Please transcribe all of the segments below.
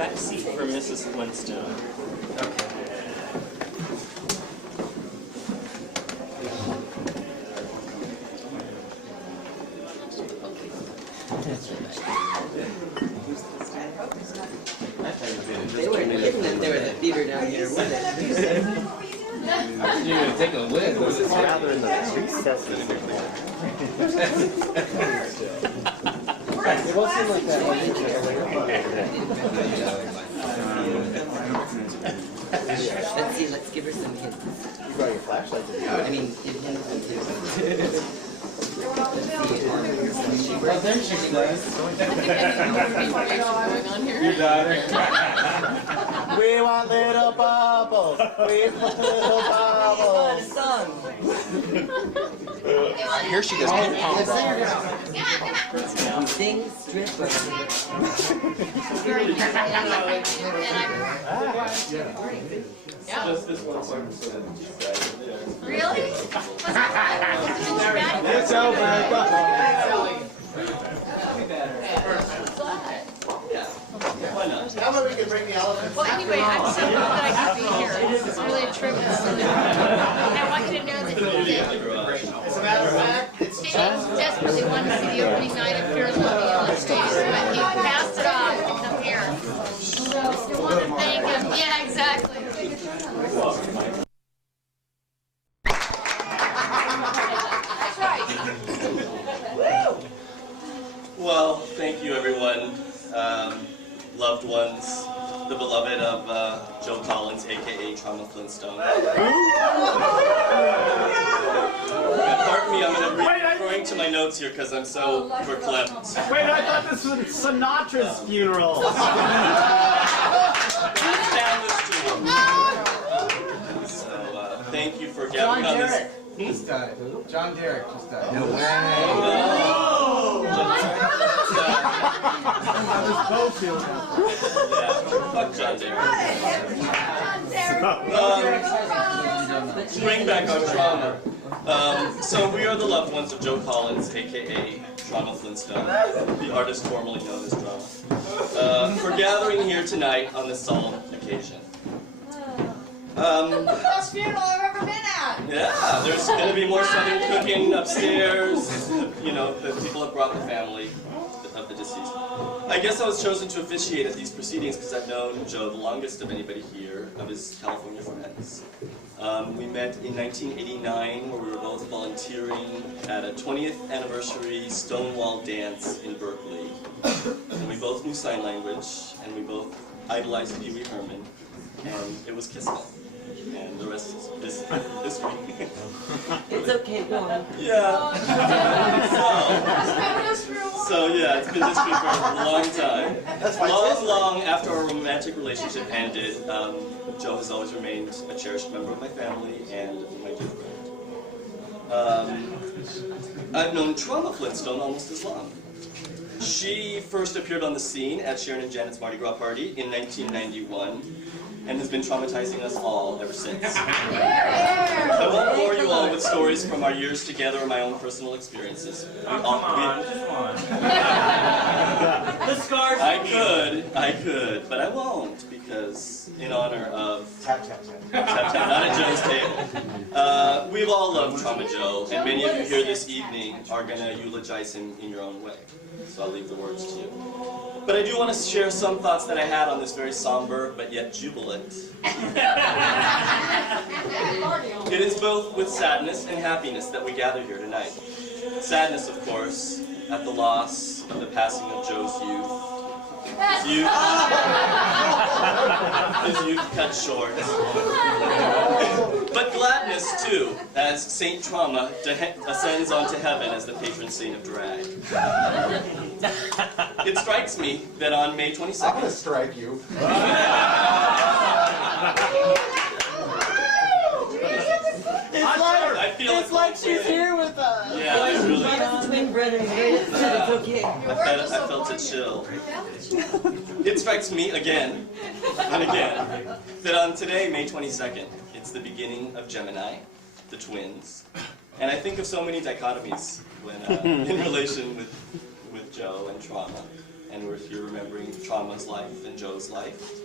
Back seat for Mrs. Flintstone. Okay. They weren't kidding that there was a fever down here, were they? You're going to take a whiff. This is rather in the recesses. It wasn't like that. Let's see, let's give her some hints. You brought your flashlight to I mean, give hints and tips. Well, there she goes. Your daughter. We want little bubbles. We want little bubbles. Here she goes. Ping pong. Sing, strip, or Just this one part. Really? It's over. Why not? How about we can bring the elephant? Well, anyway, I'm so glad that I could be here. This is really a tribute. And I want you to know that As a matter of fact, it's James desperately wanted to see the opening night of Fear and Loathing on the stage, but he passed it off to come here. So I want to thank him. Yeah, exactly. That's right. Well, thank you, everyone. Loved ones, the beloved of Joe Collins, aka Trauma Flintstone. Pardon me, I'm going to be referring to my notes here because I'm so verklempt. Wait, I thought this was Sinatra's funeral. Stand this to him. So, thank you for gathering on this. just died. John Derek just died. No way. How does Bo feel now? Yeah, fuck John Derek. Bring back our trauma. So we are the loved ones of Joe Collins, aka Trauma Flintstone, the artist formerly known as Trauma, for gathering here tonight on this solemn occasion. The best funeral I've ever been at. Yeah, there's going to be more southern cooking upstairs. You know, the people have brought the family of the deceased. I guess I was chosen to officiate at these proceedings because I've known Joe the longest of anybody here, of his California friends. We met in 1989 where we were both volunteering at a 20th anniversary Stonewall dance in Berkeley. And we both knew sign language, and we both idolized Pee Wee Herman, and it was Kismet. And the rest is history. It's okay, go on. Yeah. So yeah, it's been history for a long time. Long after our romantic relationship ended, Joe has always remained a cherished member of my family and my dear friend. I've known Trauma Flintstone almost as long. She first appeared on the scene at Sharon and Janet's Mardi Gras party in 1991. And has been traumatizing us all ever since. I won't bore you all with stories from our years together or my own personal experiences. I could, but I won't, because in honor of tap, not at Joe's table. We've all loved Trauma Joe, and many of you here this evening are going to eulogize him in your own way. So I'll leave the words to you. But I do want to share some thoughts that I had on this very somber, but yet jubilant. It is both with sadness and happiness that we gather here tonight. Sadness, of course, at the loss of the passing of Joe's youth. His youth cut short. But gladness, too, as Saint Trauma ascends onto heaven as the patron saint of drag. It strikes me that on May 22nd... I'm gonna strike you. It's like she's here with us. Yeah, it's really... It's twin brothers. It's okay. I felt it chill. It strikes me again and again that on today, May 22nd, it's the beginning of Gemini, the twins. And I think of so many dichotomies when in relation with Joe and Trauma. and we're here remembering Trauma's life and Joe's life.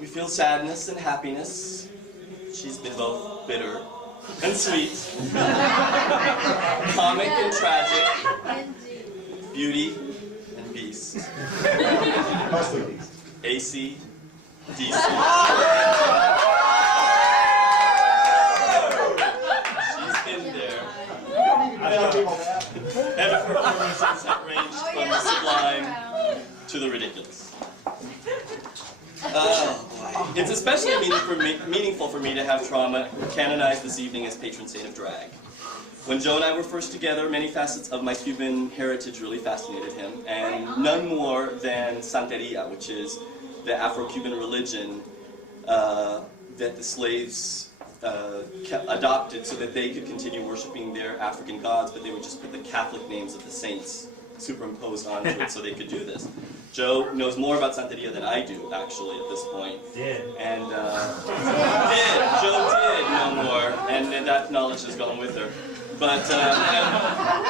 We feel sadness and happiness. She's been both bitter and sweet, comic and tragic, beauty and beast. Mostly beast. AC, DC. She's been there. And her performances have ranged from the sublime to the ridiculous. Oh boy. It's especially meaningful for me to have Trauma canonized this evening as patron saint of drag. When Joe and I were first together, many facets of my Cuban heritage really fascinated him, and none more than Santeria, which is the Afro-Cuban religion that the slaves adopted so that they could continue worshiping their African gods, but they would just put the Catholic names of the saints superimposed onto it so they could do this. Joe knows more about Santeria than I do, actually, at this point. And Joe did know more, and that knowledge has gone with her. But,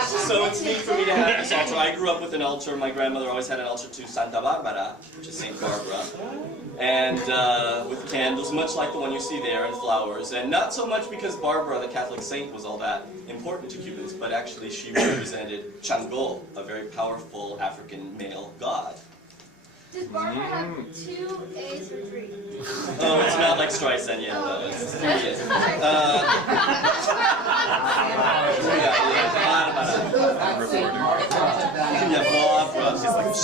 so it's neat for me to have this altar. I grew up with an altar. My grandmother always had an altar to Santa Barbara, which is Saint Barbara, and with candles, much like the one you see there, and flowers. And not so much because Barbara, the Catholic saint, was all that important to Cubans, but actually she represented Chango, a very powerful African male god. Does Barbara have 2 A's or 3? Oh, it's not like Streisand yet, though. It's 3 A's.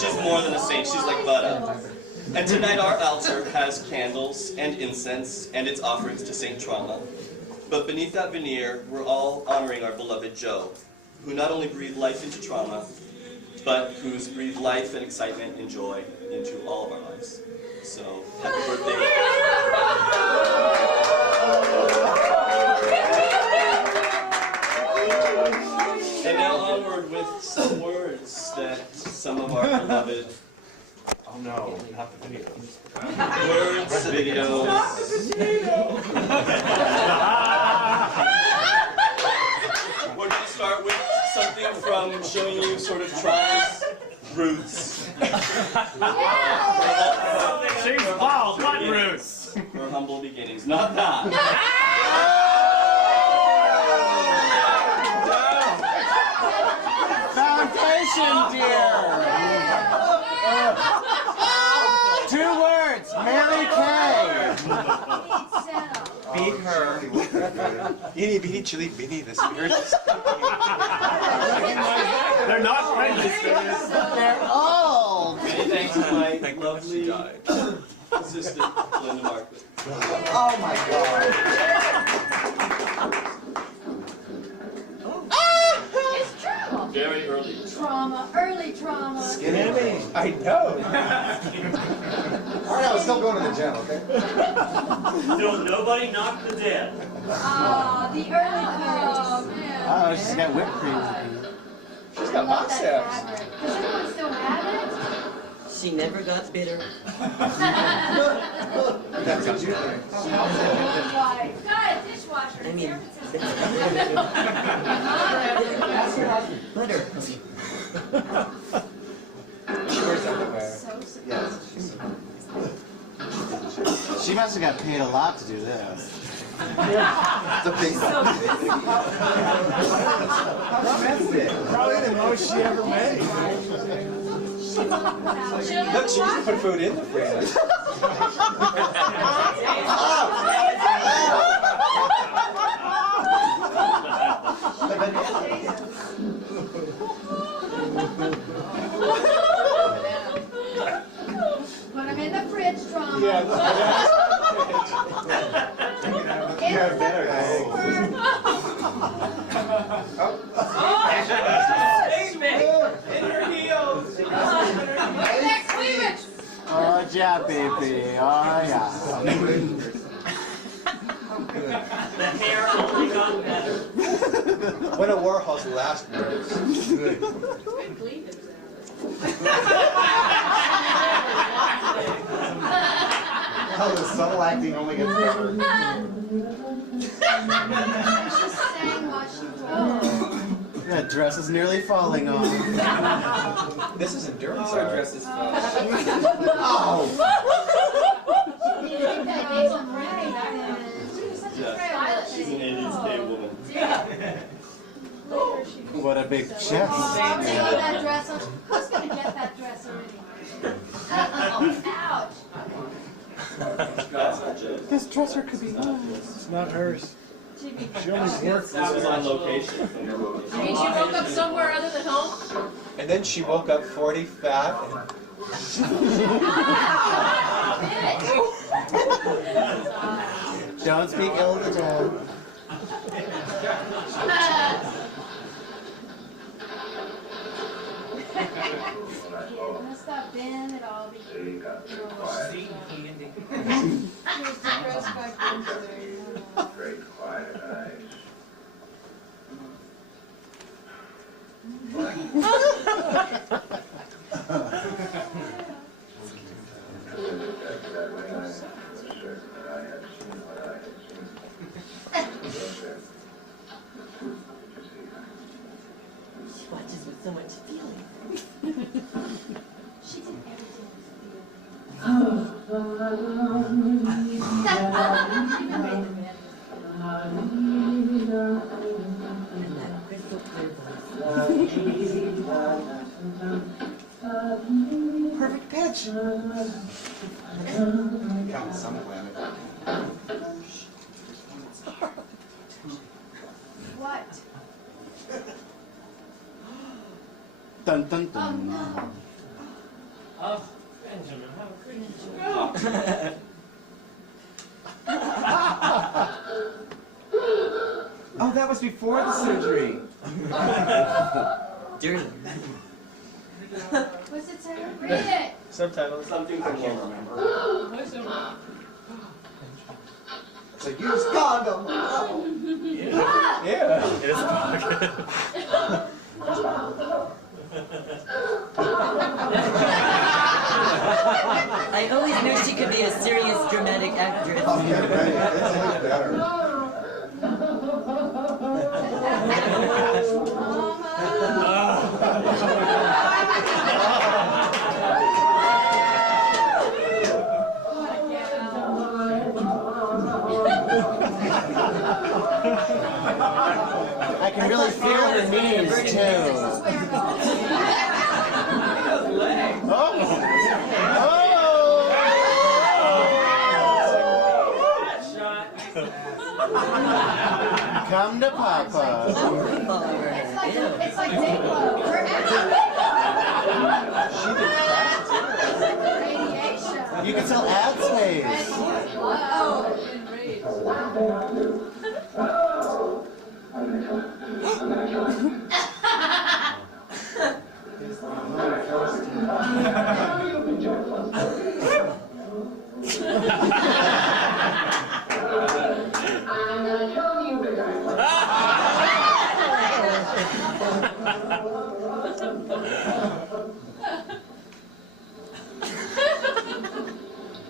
She's more than a saint. She's like Buddha. And tonight our altar has candles and incense and its offerings to Saint Trauma. But beneath that veneer, we're all honoring our beloved Joe, who not only breathed life into Trauma, but who's breathed life and excitement and joy into all of our lives. So, happy birthday. And now onward with some words that some of our beloved... Oh no, not the video. Words, videos. We're going to start with something from showing you sort of Trauma's roots. She's bald, what roots? Her humble beginnings. Not that. Foundation, dear. 2 words. Mary Kay. Beat her. Itty bitty chili bitty, the spirits. They're not friendly spirits. They're old. Many thanks to my lovely assistant, Linda Markley. Oh my god. It's true. Very early. Trauma, early trauma. Skinny. I know. Alright, I was still going to the gym, okay? Still nobody knocked the dead. Oh, the early trauma. Man. Oh, she's got whipped cream. She's got box abs. Does anyone still have it? She never got bitter. That's what you think. Why? Got a dishwasher. I mean, butter. She wears underwear. So surprised. Yes. She must have got paid a lot to do this. The big Probably the most she ever made. Look, she used to put food in the fridge. Put them in the fridge, trauma. Yeah, It's better. In her heels. that cleavage. Oh, yeah, baby. Oh, yeah. The hair only got better. One of Warhol's last words. Good. Oh, the subtle acting only gets better. She sang while she wrote. That dress is nearly falling off. This is endurance. Oh, her dress is fun. Oh! She's an 80s gay woman. What a big chest. That dress. Who's gonna get that dress already? Ouch. That's not Joe's. This dresser could be mine. It's not hers. She only works. This was on location. You mean she woke up somewhere other than home? And then she woke up 40 fat. Don't speak ill of the dead. Must have been at all the Great quiet eyes. That way I was certain that I had seen what I had seen. Yes, sir. Did you see her? She watches with so much feeling. She did everything with And that crystal clear voice. Perfect pitch. Count some planet. What? Dun dun Oh dun. no. Oh, Benjamin, how could you? Oh, that was before the surgery. Dirty. What's it say? Read it. Subtitles. Something from Laura. It's a used condom. Yeah. I always knew she could be a serious dramatic actress. Okay, ready. This is better. I can really feel her knees too. Oh! Oh! Come to Papa. It's like Dayquil. We're radiation. You can sell ad space. Oh.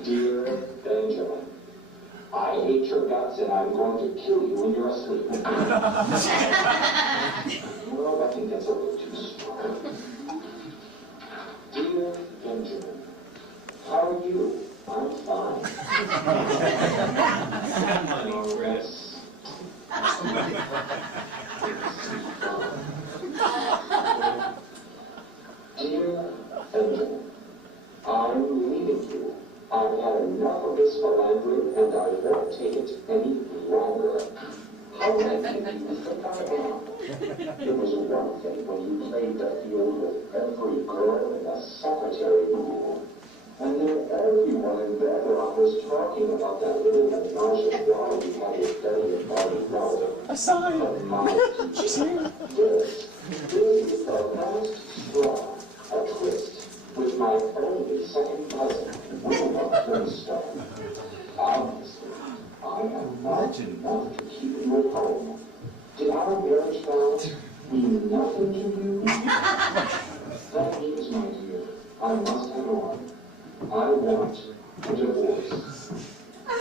Dear Benjamin, I hate your guts and I'm going to kill you when you're asleep. Well, I think that's a little too strong. Dear Benjamin, how are you? I'm fine. Honey, Chris. Dear Benjamin, I'm leaving you. I've had enough of this philandering and I won't take it any longer. How can I keep you from my mom? It was one thing when you played the field with every girl in the secretary room. And then everyone in Babylon was talking about that little menage a trois you had with Betty and Bobby Brown. I saw it. But my, She's here. this is the last straw. A twist with my only second cousin, Trauma Flintstone. Obviously, I am not enough to keep you at home. Did our marriage vows mean nothing to you? That means, my dear, I must head on. I want a divorce.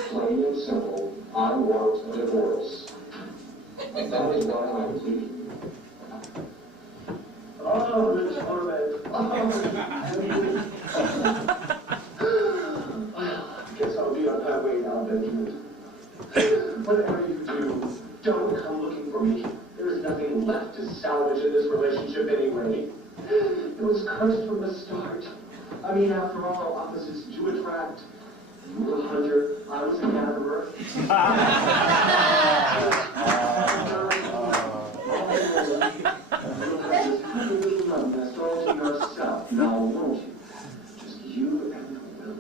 Plain and simple, I want a divorce. And that is why I'm leaving you. Oh, the torment. I guess I'll be on my way now, Benjamin. Whatever you do, don't come looking for me. There's nothing left to salvage in this relationship anyway. It was cursed from the start. I mean, after all, opposites do attract. You were a hunter, I was a gatherer. Yourself now, won't you? Just you and Will.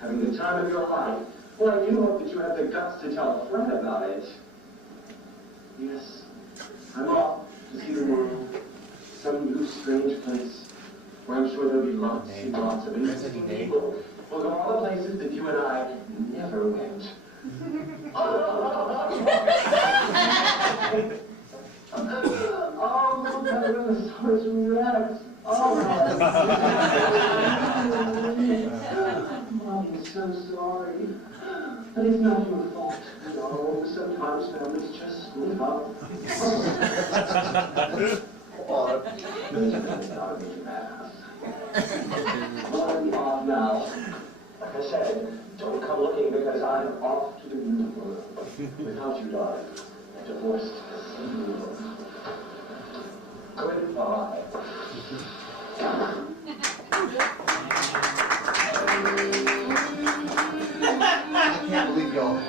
Having the time of your life. Well, I do hope that you have the guts to tell Fred about it. Yes, I'm off to see the world. Some new strange place where I'm sure there'll be lots and lots of interesting people. We'll go all the places that you and I never went. Oh, look, I'm really sorry to relax. Oh, Mom, I'm so sorry. But it's not your fault. No, sometimes families just split up. I'm off now. Like I said, don't come looking because I'm off to the new world. Without you, darling. Divorced. Goodbye. I can't believe y'all have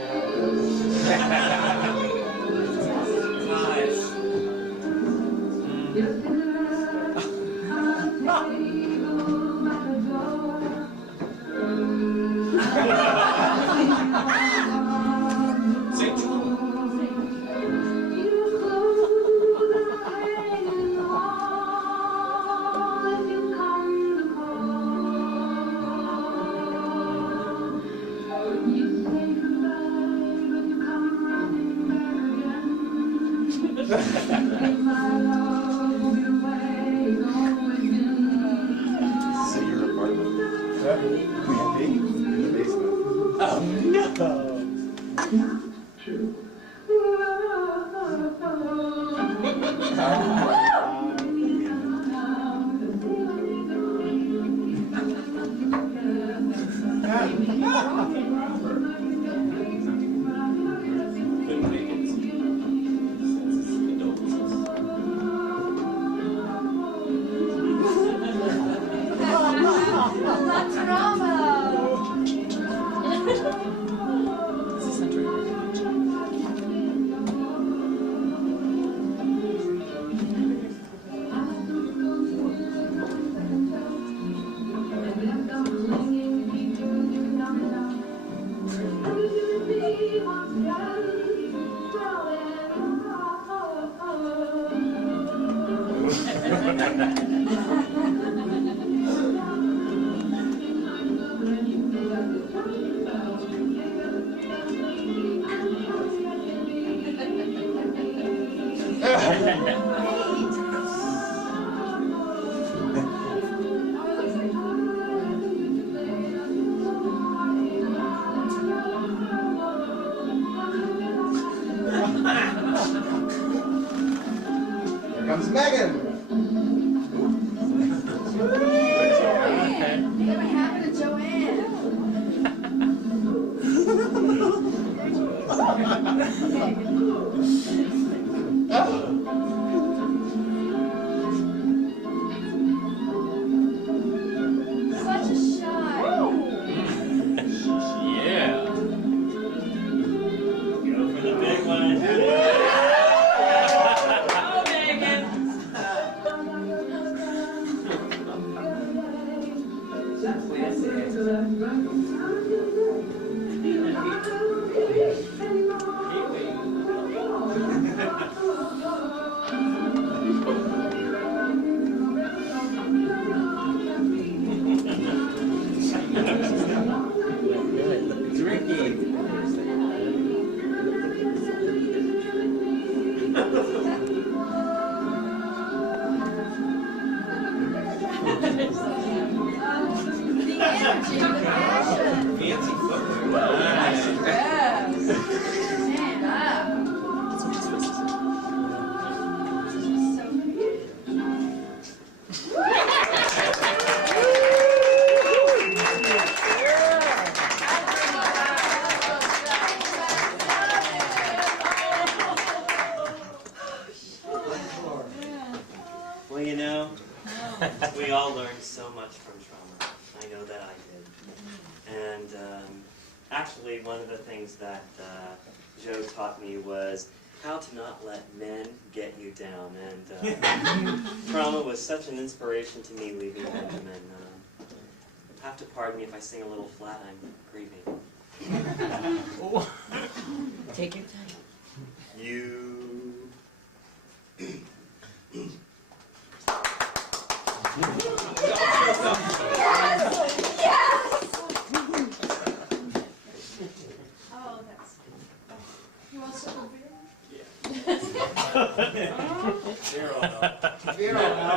Here comes Megan. Whatever happened to Joanne? Such a shot. Yeah. Go for the big one. trauma. I know that I did. And actually, one of the things that Joe taught me was how to not let men get you down. And trauma was such an inspiration to me leaving Benjamin. Have to pardon me if I sing a little flat. I'm grieving. Take your time. You. Oh, that's. You want some beer? Zero, no.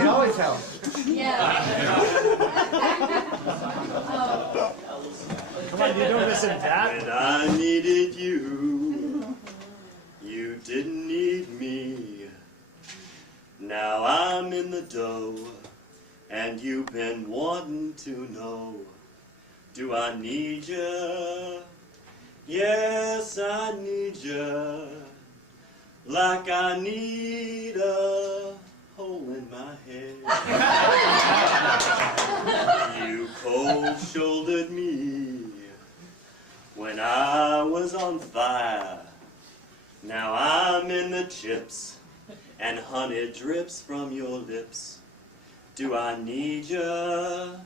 It always helps. Come on, you don't listen to that. When I needed you, you didn't need me. Now I'm in the dough, and you've been wanting to know, do I need ya? Yes, I need ya, like I need a hole in my head. You cold-shouldered me when I was on fire. Now I'm in the chips, and honey drips from your lips. Do I need ya?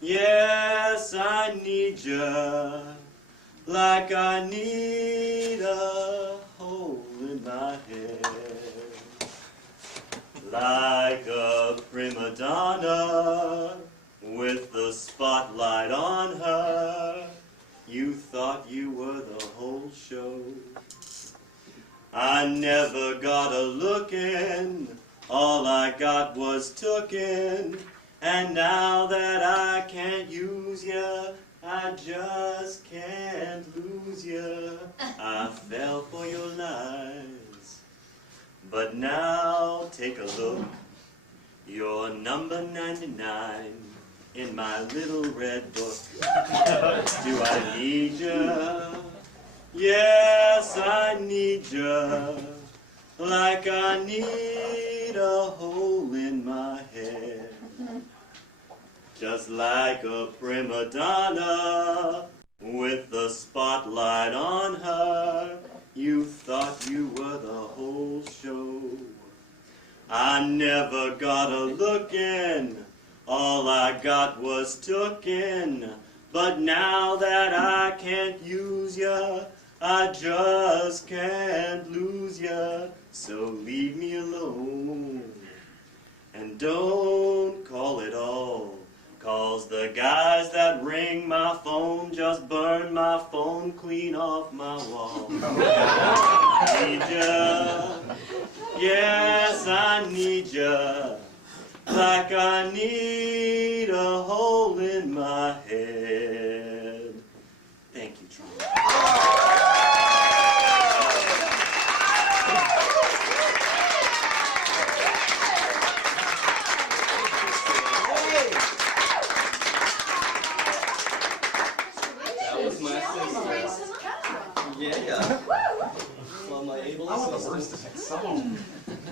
Yes, I need ya, like I need a hole in my head. Like a prima donna with the spotlight on her, you thought you were the whole show. I never got a look in, all I got was tooken. And now that I can't use ya, I just can't lose ya. I fell for your lies, but now take a look. You're number 99 in my little red book. Do I need ya? Yes, I need ya, like I need a hole in my head. Just like a prima donna with the spotlight on her, you thought you were the whole show. I never got a look in, all I got was tooken. But now that I can't use ya, I just can't lose ya. So leave me alone, and don't call it all, 'cause the guys that ring my phone just burn my phone clean off my wall. I need ya, yes I need ya, like I need a hole in my head. Thank you, Trauma. Yeah. Well, my able assistant.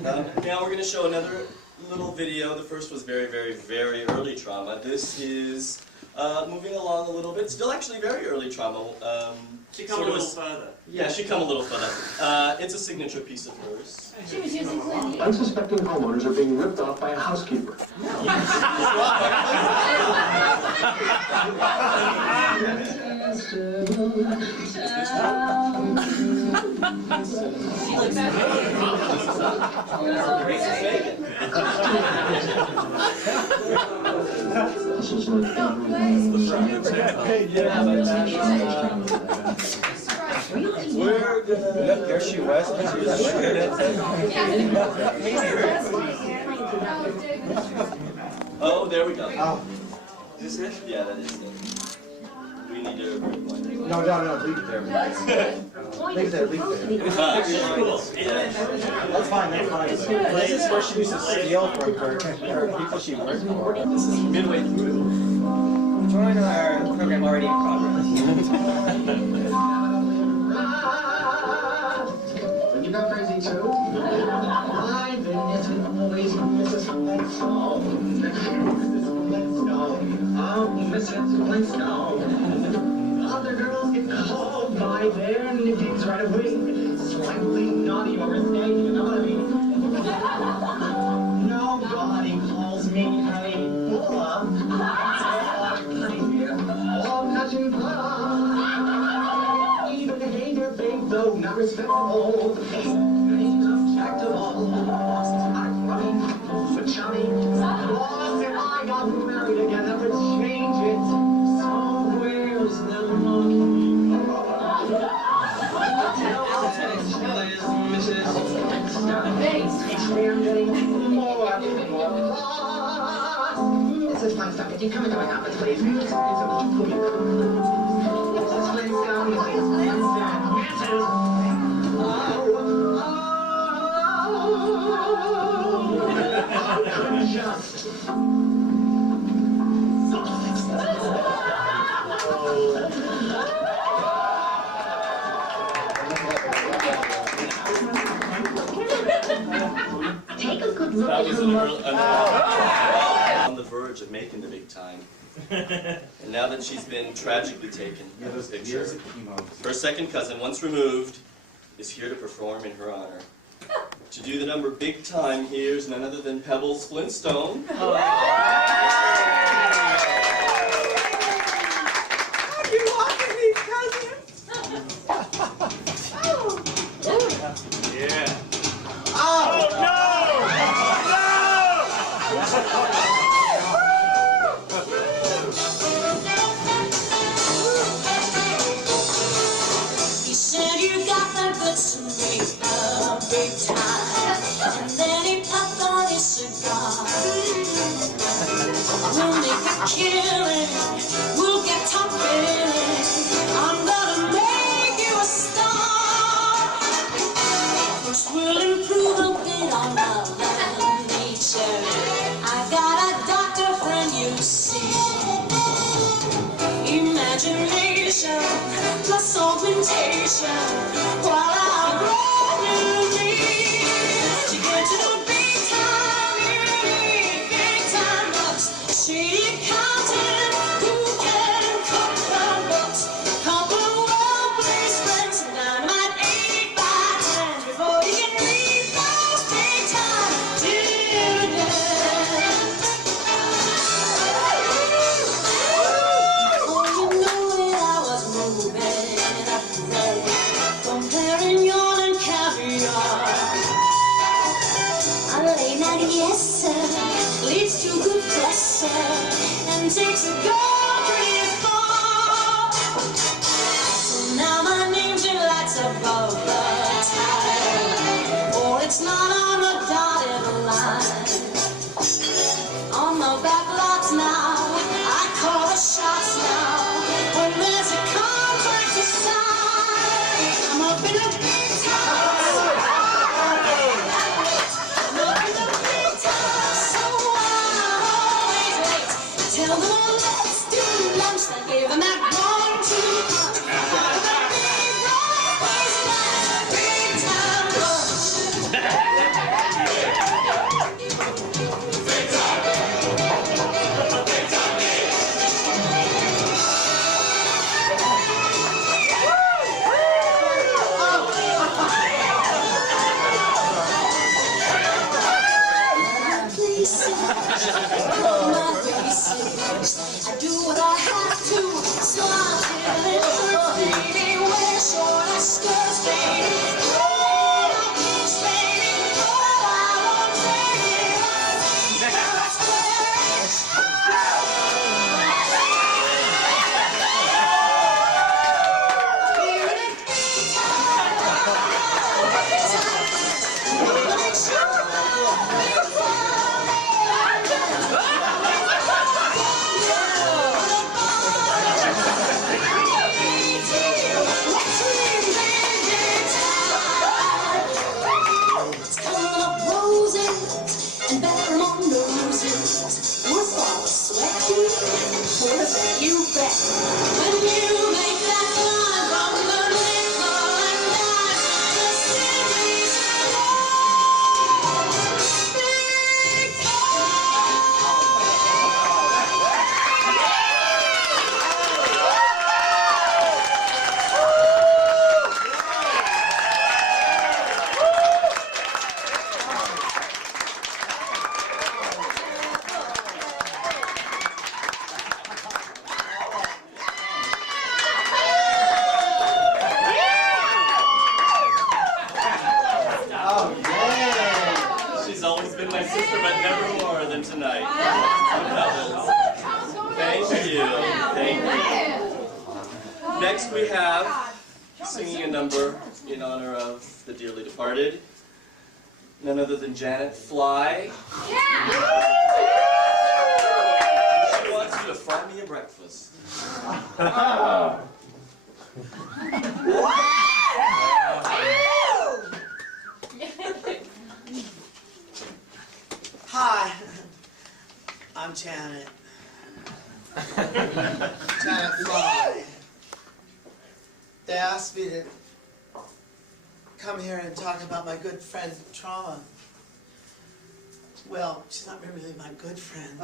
Now we're going to show another little video. The first was very, very, very early trauma. This is moving along a little bit. Still actually very early trauma. She come a little further. Yeah, she come a little further. It's a signature piece of hers. She was using Clinique. Unsuspecting homeowners are being ripped off by a housekeeper. She looks This is There she was. Oh, there we go. Oh. Is this it? Yeah, that is it. We need to rewind. No, leave it there. Leave it there. Cool. That's fine. This is where she used to steal from her people she worked for. This is midway through. Join our program already in progress. You go crazy too? I've been missing always Mrs. Flintstone. Mrs. Flintstone. Other girls get called by their nicknames right away. Slightly naughty or risque, you know what I mean? Nobody calls me Honey Bulla. Or touching blood. Even behavior big, though not respectable. Names objectable. I'm running for chummy. Boss and I got married again, never change it. So where's the monkey? Mrs. Mrs. Flintstone, could you come into my office, please? Mrs. Flintstone, Mrs. Take a good look That at was her on the verge of making the big time. And now that she's been tragically taken out of the picture, her second cousin, once removed, is here to perform in her honor. To do the number Big Time, here's none other than Pebbles Flintstone. Yeah. Oh, no! He said you got the goods to make a big time, and then he puffed on his cigar. We'll make a killing, we'll get top billing. I'm gonna make you a star. First we'll improve a bit on Mother Nature. I got a doctor friend, you see. Imagination plus augmentation while I'm rolling me. To get to the big time, you need big time bucks. She counted who can cook the books. Couple of well-placed friends, dynamite 8 by 10 before you can read those big time dividends. Oh, you know that I was moving up there, comparing yawn and caviar. A late night, yes sir, leads to good pressure and takes a girl pretty far. So now my name's in lights above the tide, or it's not on the dotted line. On the back lots now, I call the shots now. When there's a contract to sign, I'm up in the big time. I'm up in the big time, so I'm always late. Tell them all let's do lunch, then give them that 1-2 punch. I'm up in the big time I do what I have to, so I'm feeling baby. Wear short skirts, baby. And back from on the roses, we're fall sweaty, you bet. When you make that line from the nickel and dime, the city's big time. Next we have singing a number in honor of the dearly departed, none other than Janet Fly. She wants you to fry me a breakfast. Hi, I'm Janet. Janet Fly. They asked me to come here and talk about my good friend Trauma. Well, she's not really my good friend.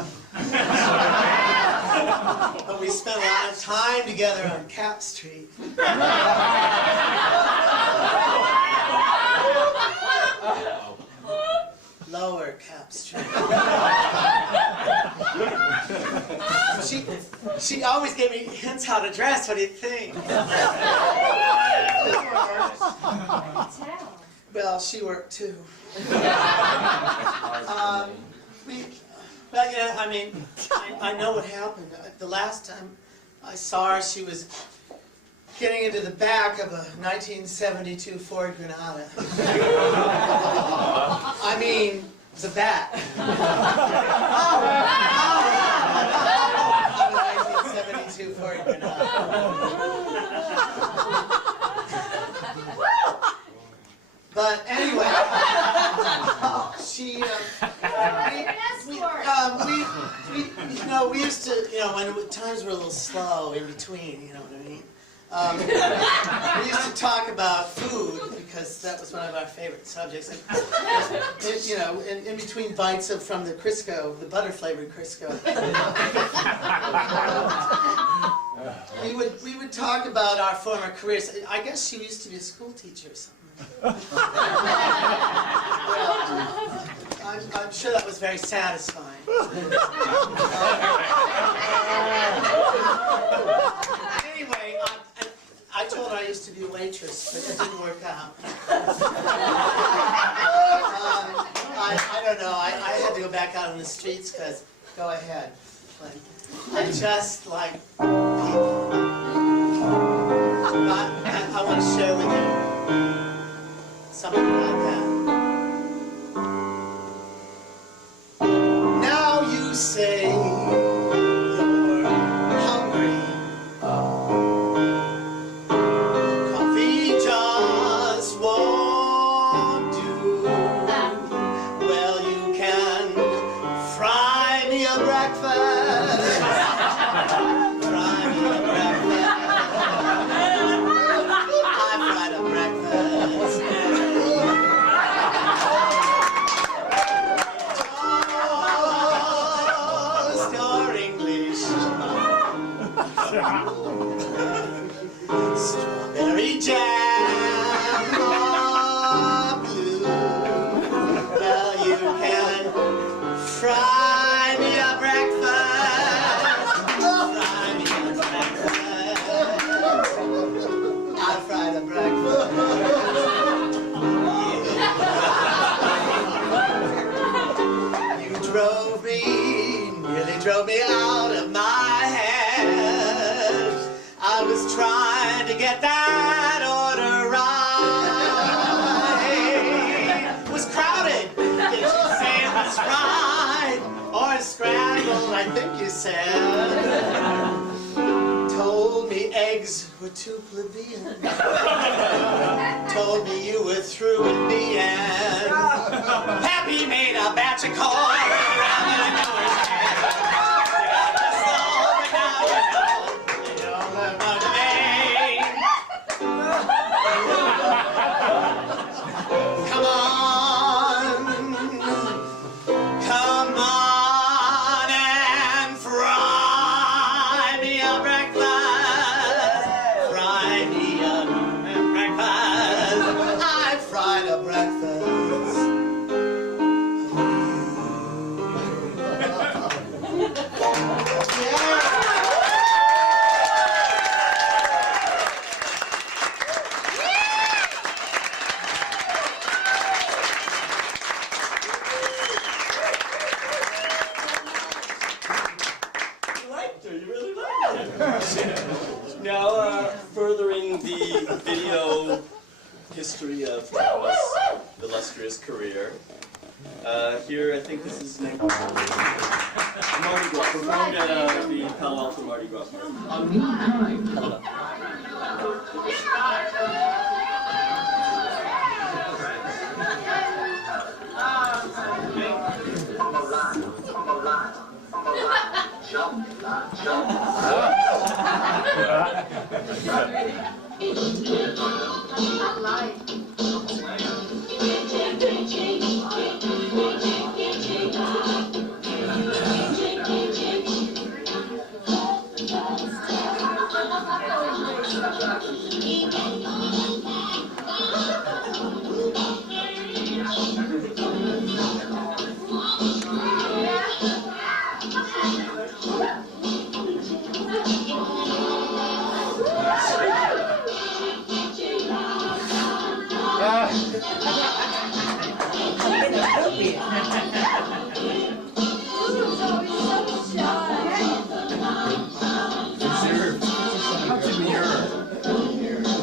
But we spent a lot of time together on Cap Street. Lower Cap Street. She always gave me hints how to dress. What do you think? Well, she worked too. Well, yeah, I mean, I know what happened. The last time I saw her, she was getting into the back of a 1972 Ford Granada. I mean, the back. Of a 1972 Ford Granada. But anyway, we used to, when times were a little slow in between, you know what I mean? We used to talk about food because that was one of our favorite subjects. And, in between bites from the Crisco, the butter-flavored Crisco, we would talk about our former careers. I guess she used to be a school teacher or something. Well, I'm sure that was very satisfying. Anyway, I told her I used to be a waitress, but it didn't work out. I don't know. I had to go back out on the streets because, go ahead. I just like people. I want to share with you something like that. Now you say you're hungry. Coffee just won't do. Well, you can fry me a breakfast. Fry me a breakfast. I fried a breakfast. Strawberry jam or blue. Well, you can fry me a breakfast. Fry me a breakfast. I fried a breakfast. Yeah. You nearly drove me out of my head. I was trying to get that order right. It was crowded. Did you say it was fried or scrambled? I think you said. Told me eggs were too plebeian. Told me you were through with me and Happy made a batch of corn around the nose. Come on and fry me a breakfast. Fry me a breakfast. I fried a breakfast. You really liked her. Now, furthering the video history of Trauma's illustrious career, here I think this is Mardi Gras, performed at the Palo Alto Mardi Gras Party. A new time.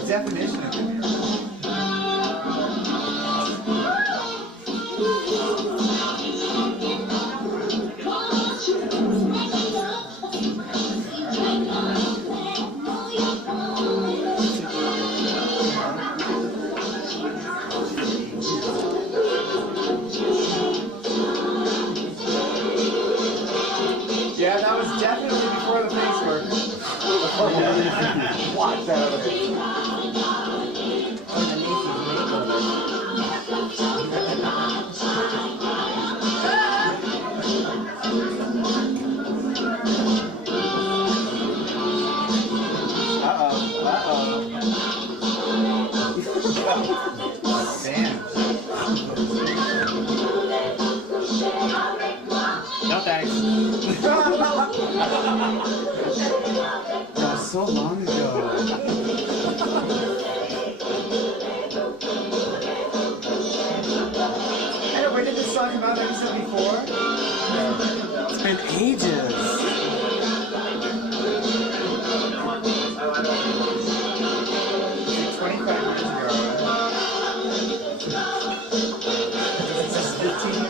Definition of it. Yeah, that was definitely before the face work. Watch that over there. Damn. No thanks. That was so long ago. I know, where did this song come out? 1974? It's been ages. Like 25 years ago. Is this 15 years?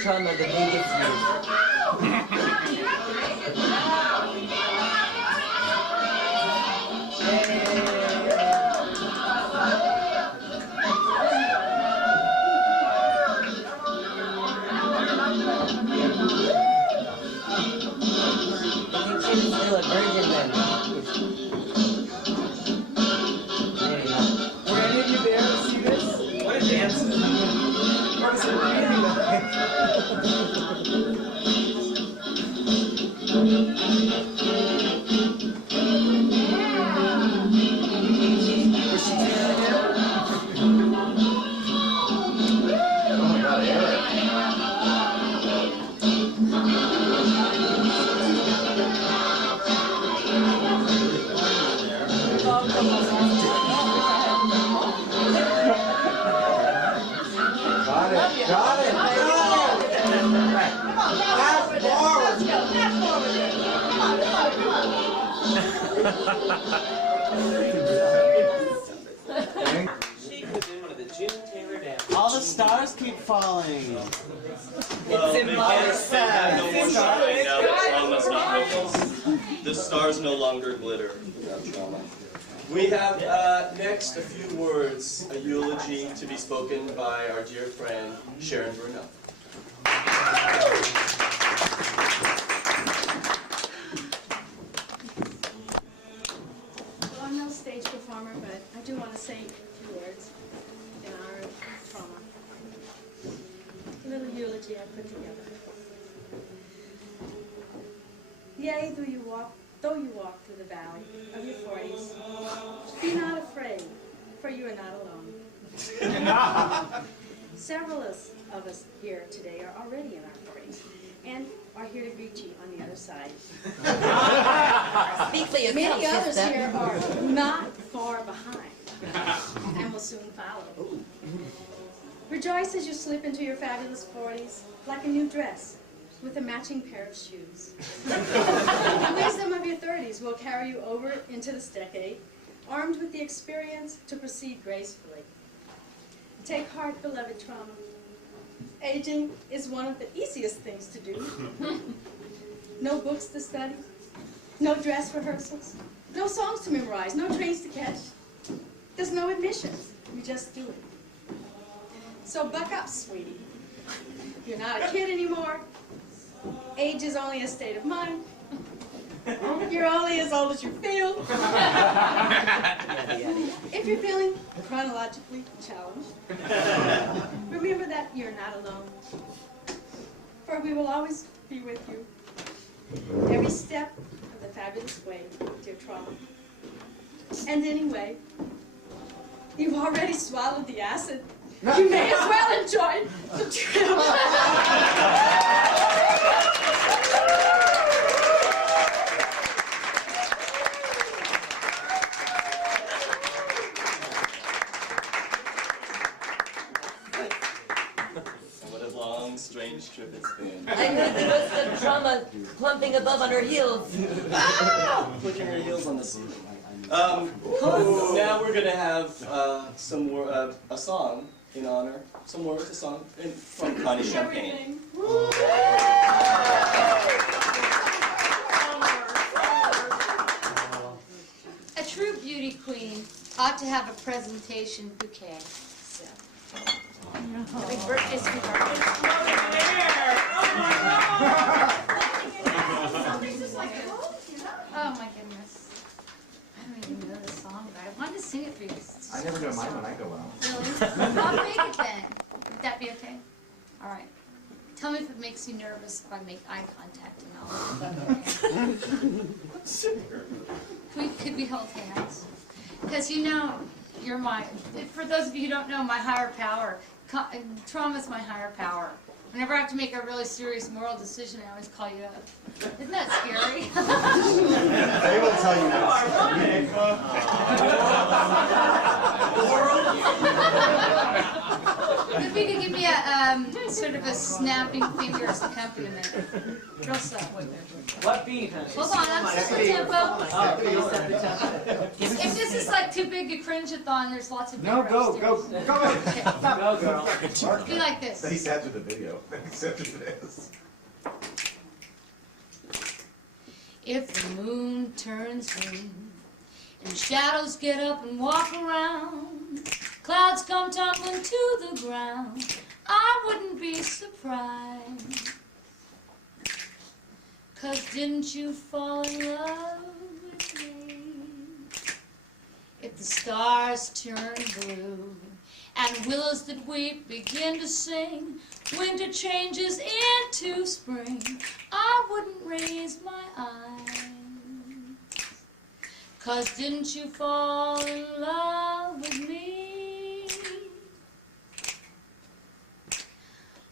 Trauma, the biggest news. Still a virgin then. Maybe not. Were any of you there to see this? What a dance. What is it really like? Was she doing it? Oh my god, yeah. Got it. Got it. All the stars keep falling. Well, they symbolic. had no more shine now that Trauma's not with us. The stars no longer glitter without Trauma. We have next a few words, a eulogy to be spoken by our dear friend Sharon Bruno. Well, I'm not stage performer, but I do want to say a few words in honor of Trauma. A little eulogy I put together. Yea, though you walk through the valley of your 40s, be not afraid, for you are not alone. Several of us here today are already in our 40s and are here to greet you on the other side. Speak for yourself, Many others sister. here are not far behind and will soon follow. Rejoice as you slip into your fabulous 40s like a new dress with a matching pair of shoes. The wisdom of your 30s will carry you over into this decade, armed with the experience to proceed gracefully. Take heart, beloved Trauma. Aging is one of the easiest things to do. No books to study, no dress rehearsals, no songs to memorize, no trains to catch. There's no admissions, you just do it. So buck up, sweetie. You're not a kid anymore. Age is only a state of mind. You're only as old as you feel. If you're feeling chronologically challenged, remember that you're not alone. For we will always be with you. Every step of the fabulous way, dear Trauma. And anyway, you've already swallowed the acid. You may as well enjoy the trip. What a long, strange trip it's been. I heard there was some Trauma plumping above on her heels. Putting her heels on the ceiling. Now we're gonna have some more a song in honor. Some words, a song from Connie Champagne. A true beauty queen ought to have a presentation bouquet. So. Happy birthday, sweetheart. Something just like, Oh my goodness. I don't even know this song, but I wanted to sing it for you. I never know mine when I go out. Really? I'll make it then. Would that be okay? All right. Tell me if it makes you nervous if I make eye contact and all. Could we hold hands? Because you know, you're for those of you who don't know, my higher power. Trauma's my higher power. Whenever I have to make a really serious moral decision, I always call you up. Isn't that scary? They will tell you If you could give me a sort of a snapping fingers accompaniment. Real slow. What beat? Hold on, I'm setting the tempo. Oh, you set the tempo. If this is like too big a cringe-a-thon, there's lots of No, bigger go. upstairs. Okay. Go, girl. Be like this. He said to the video. He said to this. If the moon turns green and shadows get up and walk around, clouds come tumbling to the ground, I wouldn't be surprised. 'Cause didn't you fall in love with me? If the stars turn blue and willows that weep begin to sing, winter changes into spring, I wouldn't raise my eyes. 'Cause didn't you fall in love with me?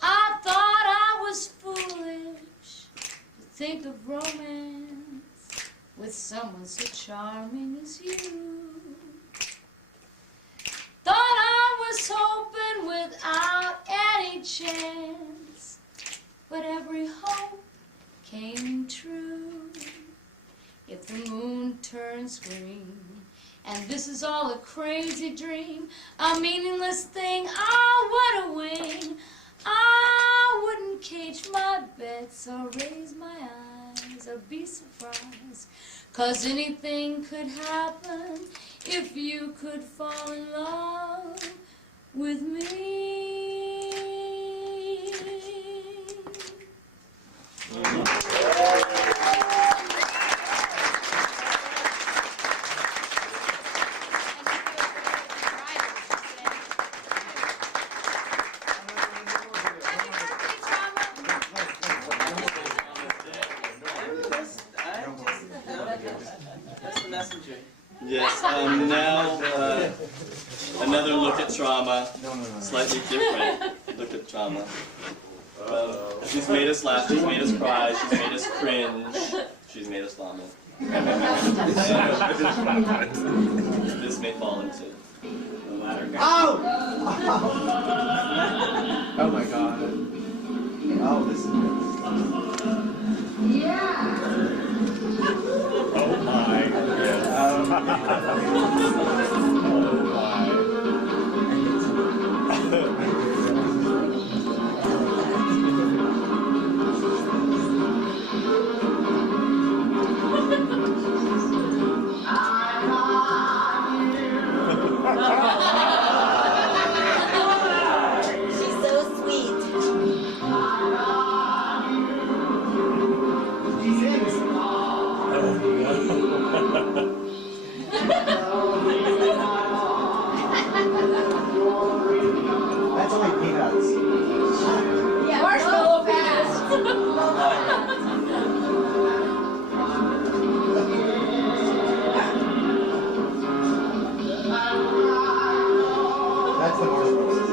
I thought I was foolish to think of romance with someone so charming as you. Thought I was hoping without any chance, but every hope came true. If the moon turns green, and this is all a crazy dream, a meaningless thing, what a wing. I wouldn't cage my bets or raise my eyes or be surprised, 'cause anything could happen if you could fall in love with me. now, another look at trauma. Slightly different look at trauma. She's made us laugh, she's made us cry, she's made us cringe, she's made us vomit. This may fall into the latter category. Oh! Oh my god. Oh, this is good. Yeah. Oh my. She's so sweet. He sings. That's only peanuts. Yeah, marshmallow fast. That's the marshmallows.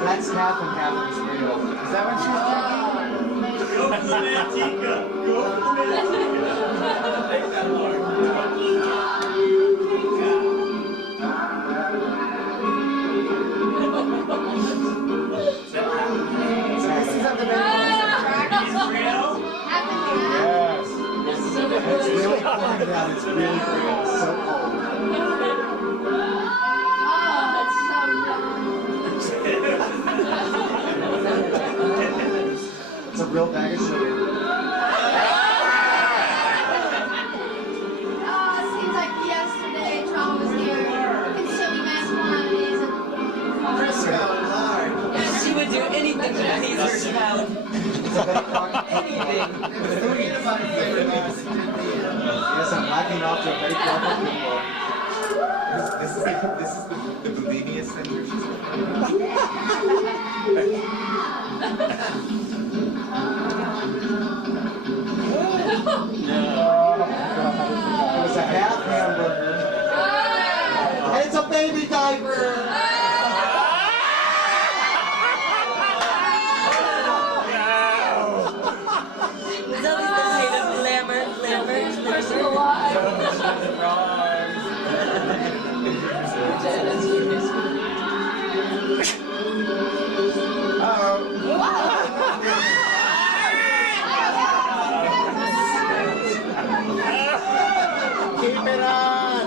That's half and half is real. Is that what she's thinking? Go for the Mantica! Go for the Mantica! Take that hard. This is at the very Real? Yes. It's really cold down. It's really real. So cold. It's a real bag of sugar. Seems like yesterday Trauma was here consuming mass quantities of Frisco and lard. She would do anything to please her child. It's a big rock. Anything. Peanut butter flavored mass. Yes, I'm lacking off to a very clever people. This is the bulimia center. It was a half hamburger. And it's a baby diaper. It's always the kind of glamour. Keep it on.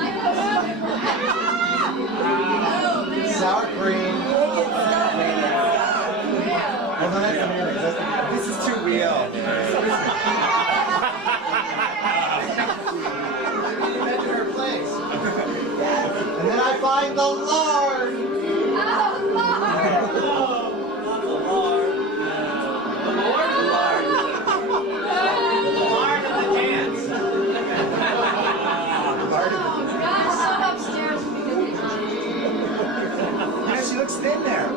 Sour cream. Well, no, that's mayonnaise. This is too real. And then I find the lard. She looks thin there.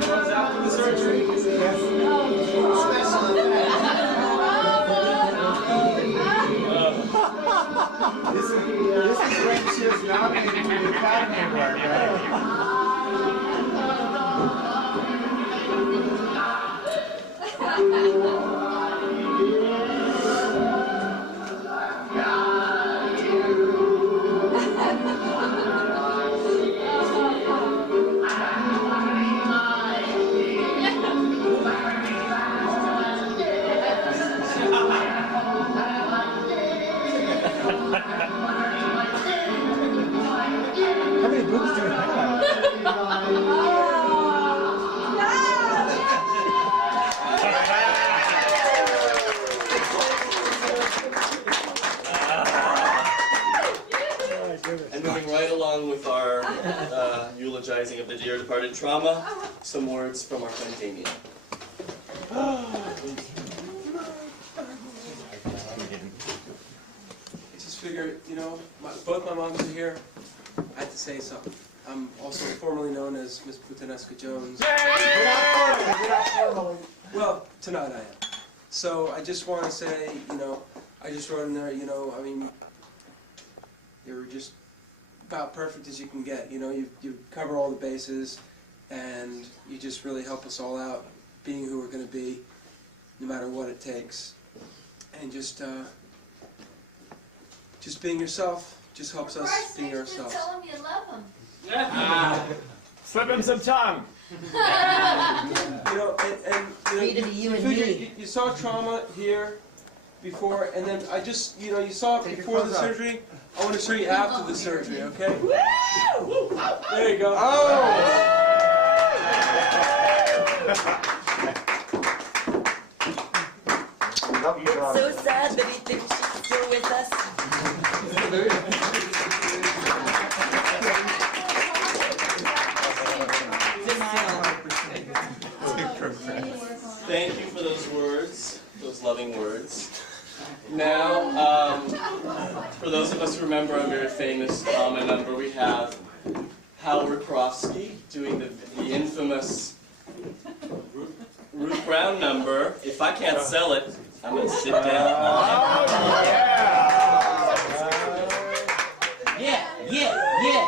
Comes after the surgery. Special effect. memorializing of the dear departed Trauma, some words from our friend Damien. I just figured, you know, both my moms are here. I had to say something. I'm also formerly known as Miss Puttanesca Jones. Well, tonight I am. So I just want to say, you know, I just wrote in there, you know, I mean, you were just about perfect as you can get. You know, you cover all the bases, and you just really help us all out, being who we're going to be, no matter what it takes. And just being yourself just helps us being ourselves. Tell him you love him. Slip him some tongue. You know, and you know, you saw Trauma here before, and then I just, you know, you saw it before the surgery. I want to show you after the surgery, okay? There you go. It's so sad that he thinks she's still with us. Thank you for those words, those loving words. Now, for those of us who remember a very famous Trauma number, we have Hal Rikrovsky doing the infamous Ruth Brown number. If I can't sell it, I'm going to sit down. Yeah, yeah, yeah.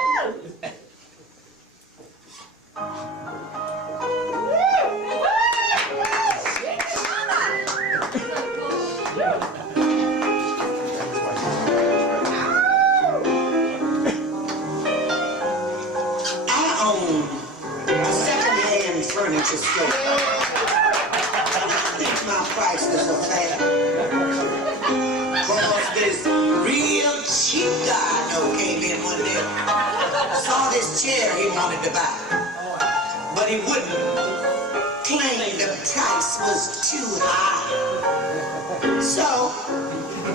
Furniture store. I think my price is a fair. Cause this real cheap guy I know came in one day, saw this chair he wanted to buy, but he wouldn't. Claimed the price was too high. So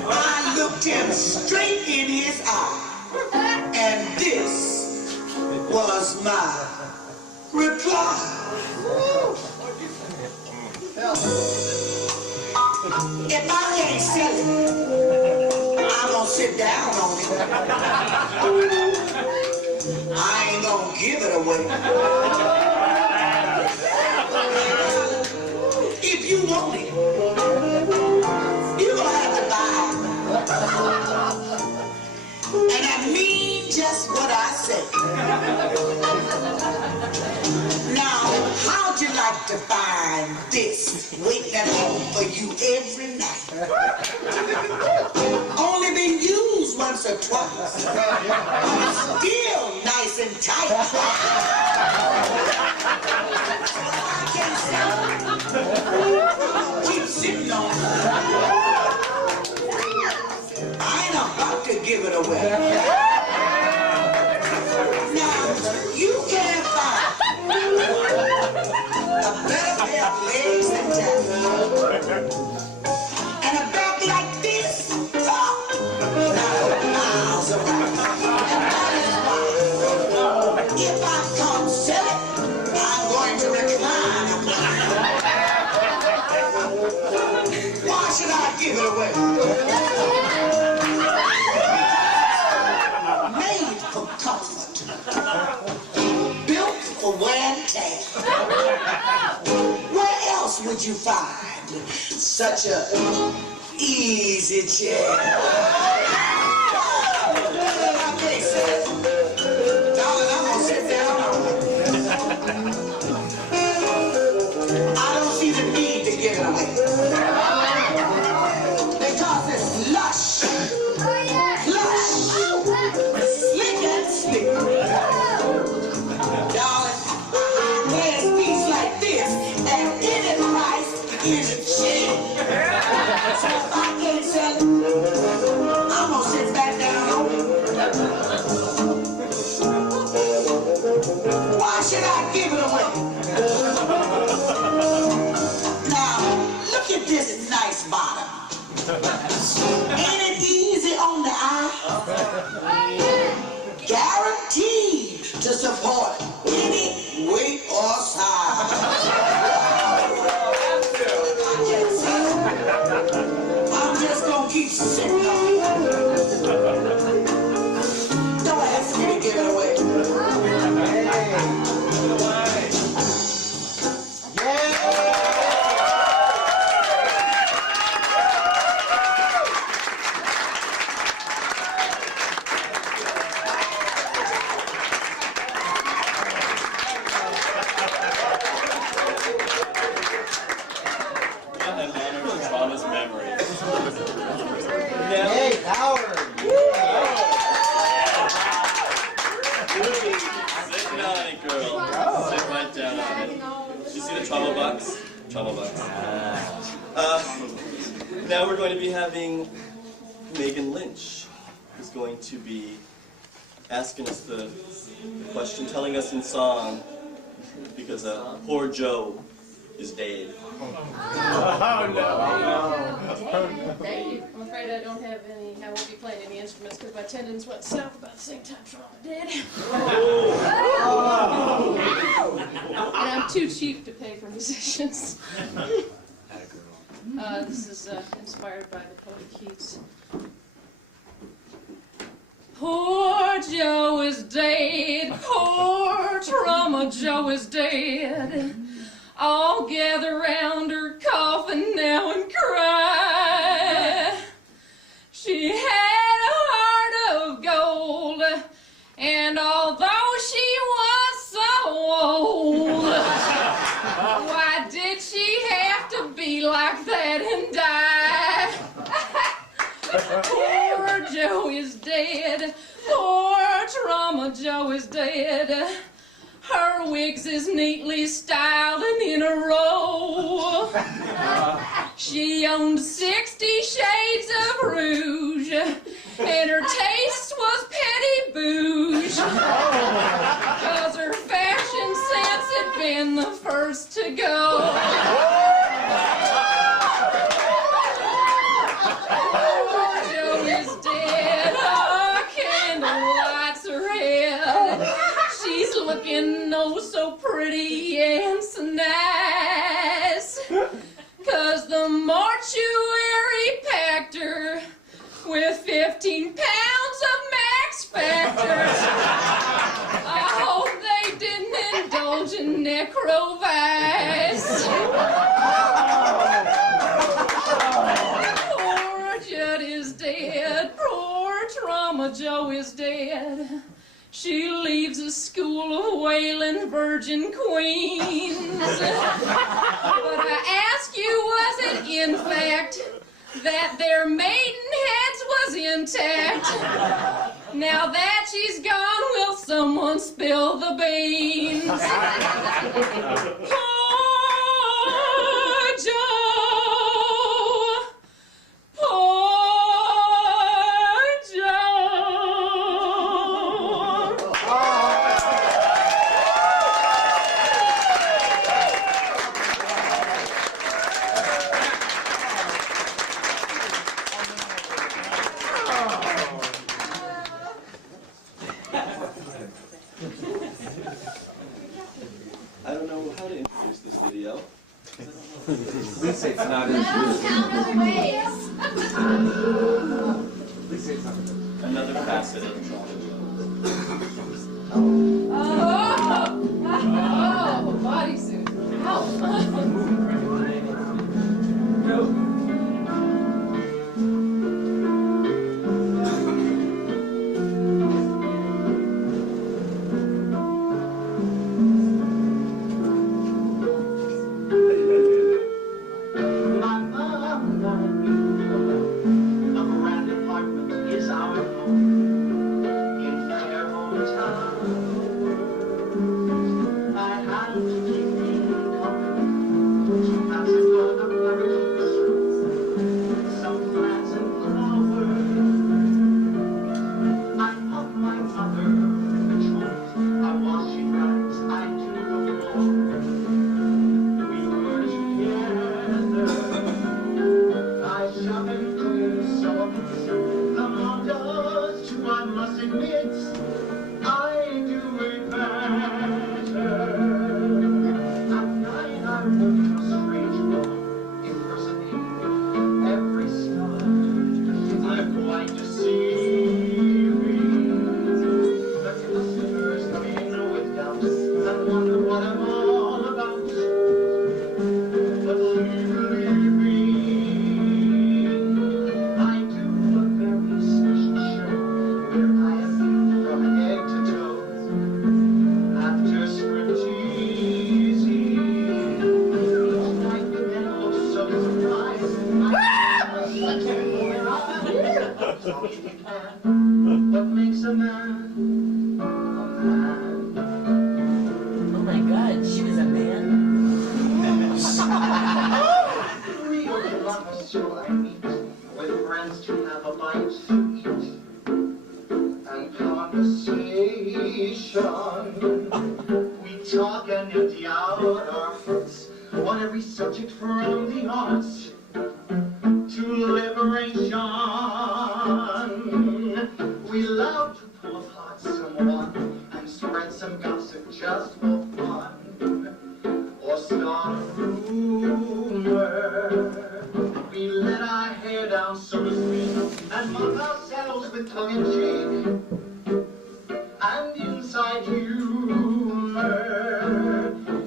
I looked him straight in his eye, and this was my reply. If I can't sell it, I'm gonna sit down on it. I ain't gonna give it away. If you want it, you're gonna have to buy it. And I mean just what I say. Now, how'd you like to find this waiting at home for you every night? Only been used once or twice, but still nice and tight. I can't sell it. Keep sitting on it. I ain't about to give it away. Now, you can't find a better pair of legs than that. And a back like this, not miles around. And that is why, if I can't sell it, I'm going to recline. Why should I give it away? Made for comfort. Built for wear and tear. Where else would you find such a easy chair? Okay, sir. Darling, I'm gonna sit down on it. I don't see the need to give it away. Because it's lush. Lush. Slick and slick. Darling, there's things like this at any price is cheap. So if I can't sell it, I'm gonna sit back down on it. Why should I give it away? Now, look at this nice bottom. Ain't it easy on the eye? Guaranteed to support any sitting on it. Don't ask me to give it away. And honor Trauma's memory. Hey, Howard! Sit on it, girl. Sit right down on it. You see the Trauma box? Trauma box. Now we're going to be having Megan Lynch, who's going to be asking us the question, telling us in song, because poor Joe is dead. Oh, no. Thank you. I'm afraid I don't have any, I won't be playing any instruments because my tendons went south about the same time Trauma did. And I'm too cheap to pay for musicians. This is inspired by the poet Keats. Poor Joe is dead, poor Trauma Joe is dead. All gather round her coffin now and cry. She had a heart of gold, and although she was so old, why did she have to be like that and die? Poor Joe is dead, poor Trauma Joe is dead. Her wigs is neatly styled and in a row. She owned 60 shades of rouge, and her taste was petty bouge, 'cause her fashion sense had been the first to go. Poor Joe is dead, a candle lights her head. She's looking oh so pretty and so nice, 'cause the mortuary packed her with 15 pounds of Max Factors. I hope they didn't indulge in necrovice. Poor Judd is dead, poor Trauma Joe is dead. She leaves a school of wailing virgin queens. But I ask you, was it in fact that their maidenheads was intact? Now that she's gone, will someone spill the beans? Poor Joe, poor I don't know how to introduce this video. Please say it's not Please say it's not Another facet of Trauma. Oh, bodysuit. Is our home in their hometown. me if you can. What makes a man a man? Oh my God, she was a man. Real lovers so I meet with friends to have a bite to eat and conversation. We talk and empty out our hearts on every subject from the arts to liberation. We love to pull apart someone and spread some gossip just for fun, or start a rumor. We let our hair down, so to speak, and mock ourselves with tongue in cheek and inside humor.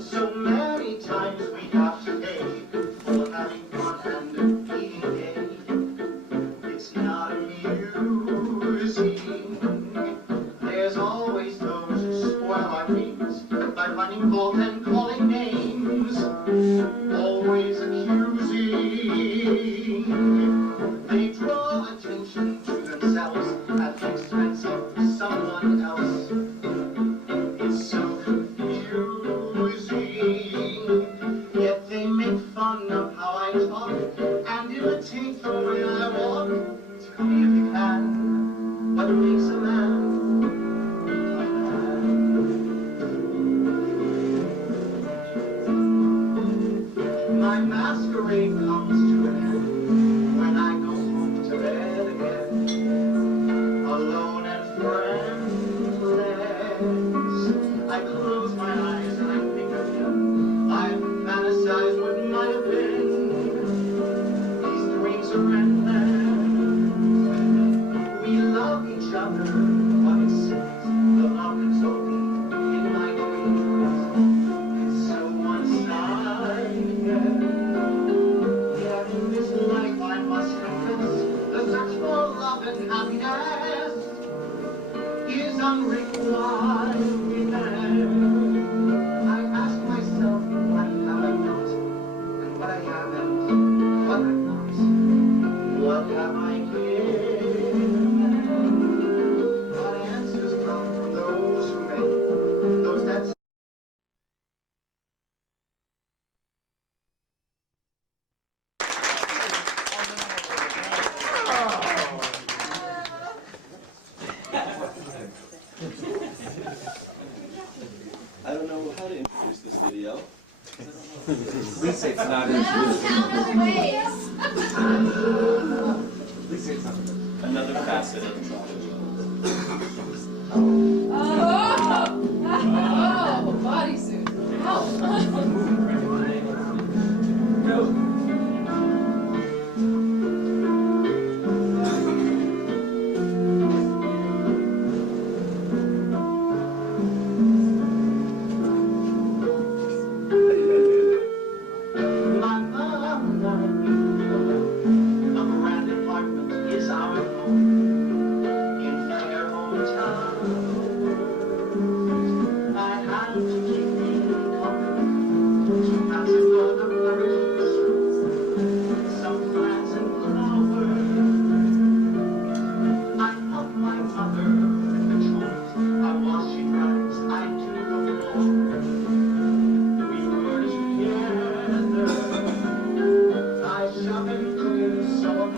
So many times we have to pay for having fun and being gay. It's not amusing. There's always those who spoil our dreams by finding fault and calling names, always accusing. They draw attention to themselves at the expense of someone else. It's so confusing. Yet they make fun of how I talk and imitate the way I walk. Tell me if you can, what makes a man a man? My masquerade comes to an end when I go home to bed again, alone and friendless. I close my eyes and I think of him. I fantasize what might have been. These dreams are endless. We love each other, but it seems the love that's only in my dreams. It's so one-sided. Yet in this life I must confess, the search for love and happiness is unrequited. I ask myself what have I not, and what I haven't, what I'm not, what have I given? What answers come from those who make, those that I don't know how to introduce this video. Please say it's not Count other ways. Please say it's not Another facet of Trauma. Oh, bodysuit. Oh. my mom, a grand apartment is our home in their hometown. I had to keep me company to pass another hurricane through some plants and flowers. I help my mother with the chores. I wash, she dries, I do the floor. We were together. I shop and clean, sew and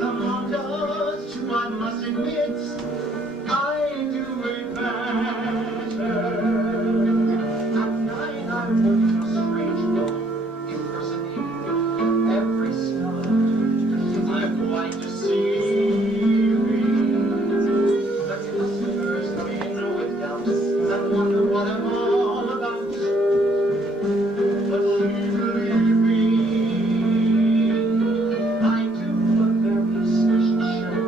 the mom does too, I must admit. I do it better. At night I work in a strange world, impersonating every star. I'm quite deceiving. The customers come in with doubt and wonder what I'm all about. But legally I do a very special show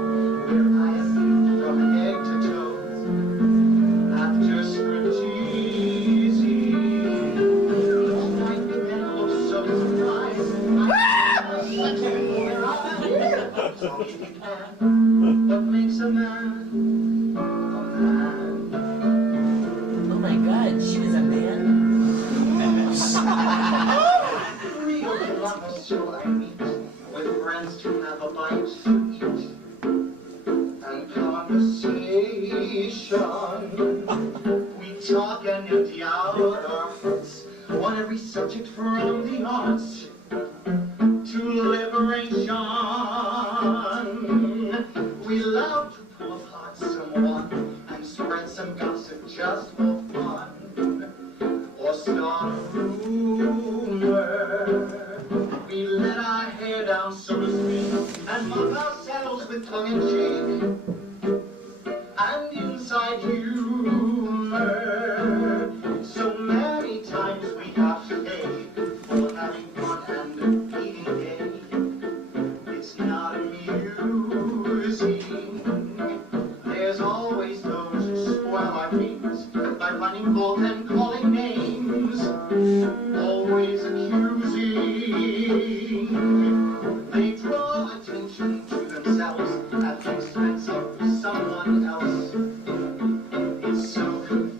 where I am viewed from head to toe. After striptease, each night the men look so surprised. Tell me if you can, what makes a man a man? Oh my God, she was a man. Real lovers so I meet with friends to have a bite to eat conversation. We talk and empty out our hearts on every subject from the arts to liberation. We love to pull apart someone and spread some gossip just for fun, or start a rumor. We let our hair down, so to speak, and mock ourselves with tongue in cheek and inside humor. So many times we have to pay for having fun and being gay. It's not amusing. There's always those who spoil our dreams by finding fault and calling names, always accusing. They draw attention to themselves at the expense of someone else. It's so confusing.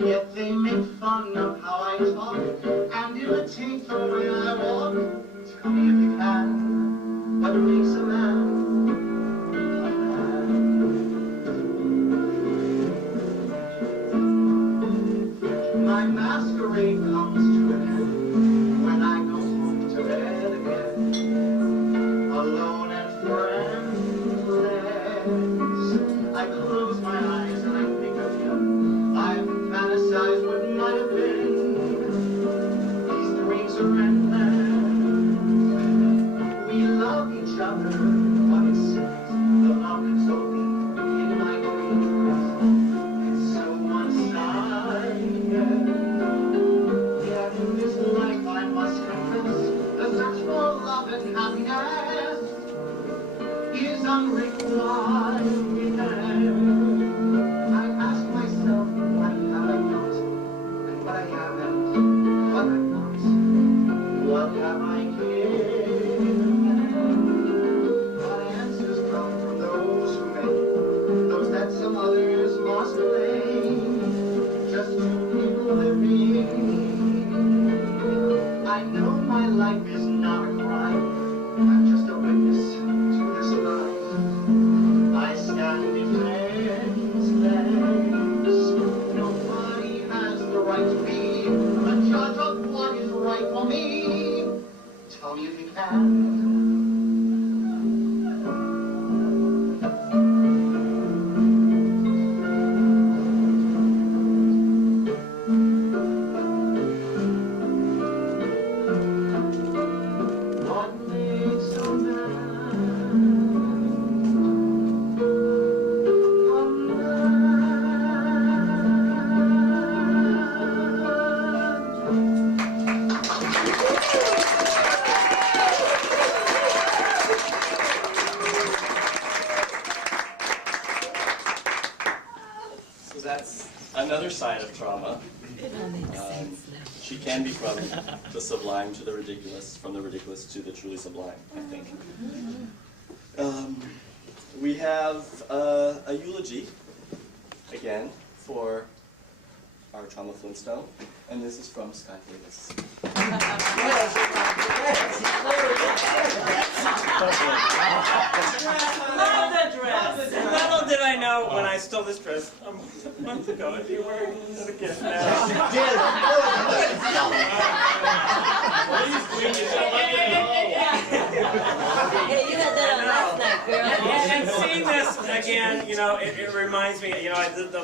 Yet they make fun of how I talk and imitate the way I walk. Tell me if you can, what makes a man a man? My masquerade comes to an end when I go home to bed again, alone and friendless. I close my eyes and I think of him. I fantasize what might have been. These dreams are endless. We love each other, but it seems the love is only in my dreams. It's so one-sided. Yet in this life I must confess, the search for love and happiness is unrequited. I ask myself what have I not, and what I haven't, what I'm not. What have I given? What answers come from those who make, those that some others must blame, just to keep living. I know my life is not a crime. I'm just a witness to this life. I stand defenseless. Nobody has the right to be a judge of what is right for me. Tell me if you can. What makes a man a So that's another side of trauma. She can be from the sublime to the ridiculous, from the ridiculous to the truly sublime, I think. We have a eulogy, again, for our Trauma Flintstone, and this is from Scott Davis. Love the dress! Little did I know when I stole this dress a month ago, I'd be wearing it again now. You did. Hey, you had that on last night, girl. And seeing this again, you know, it reminds me, you know,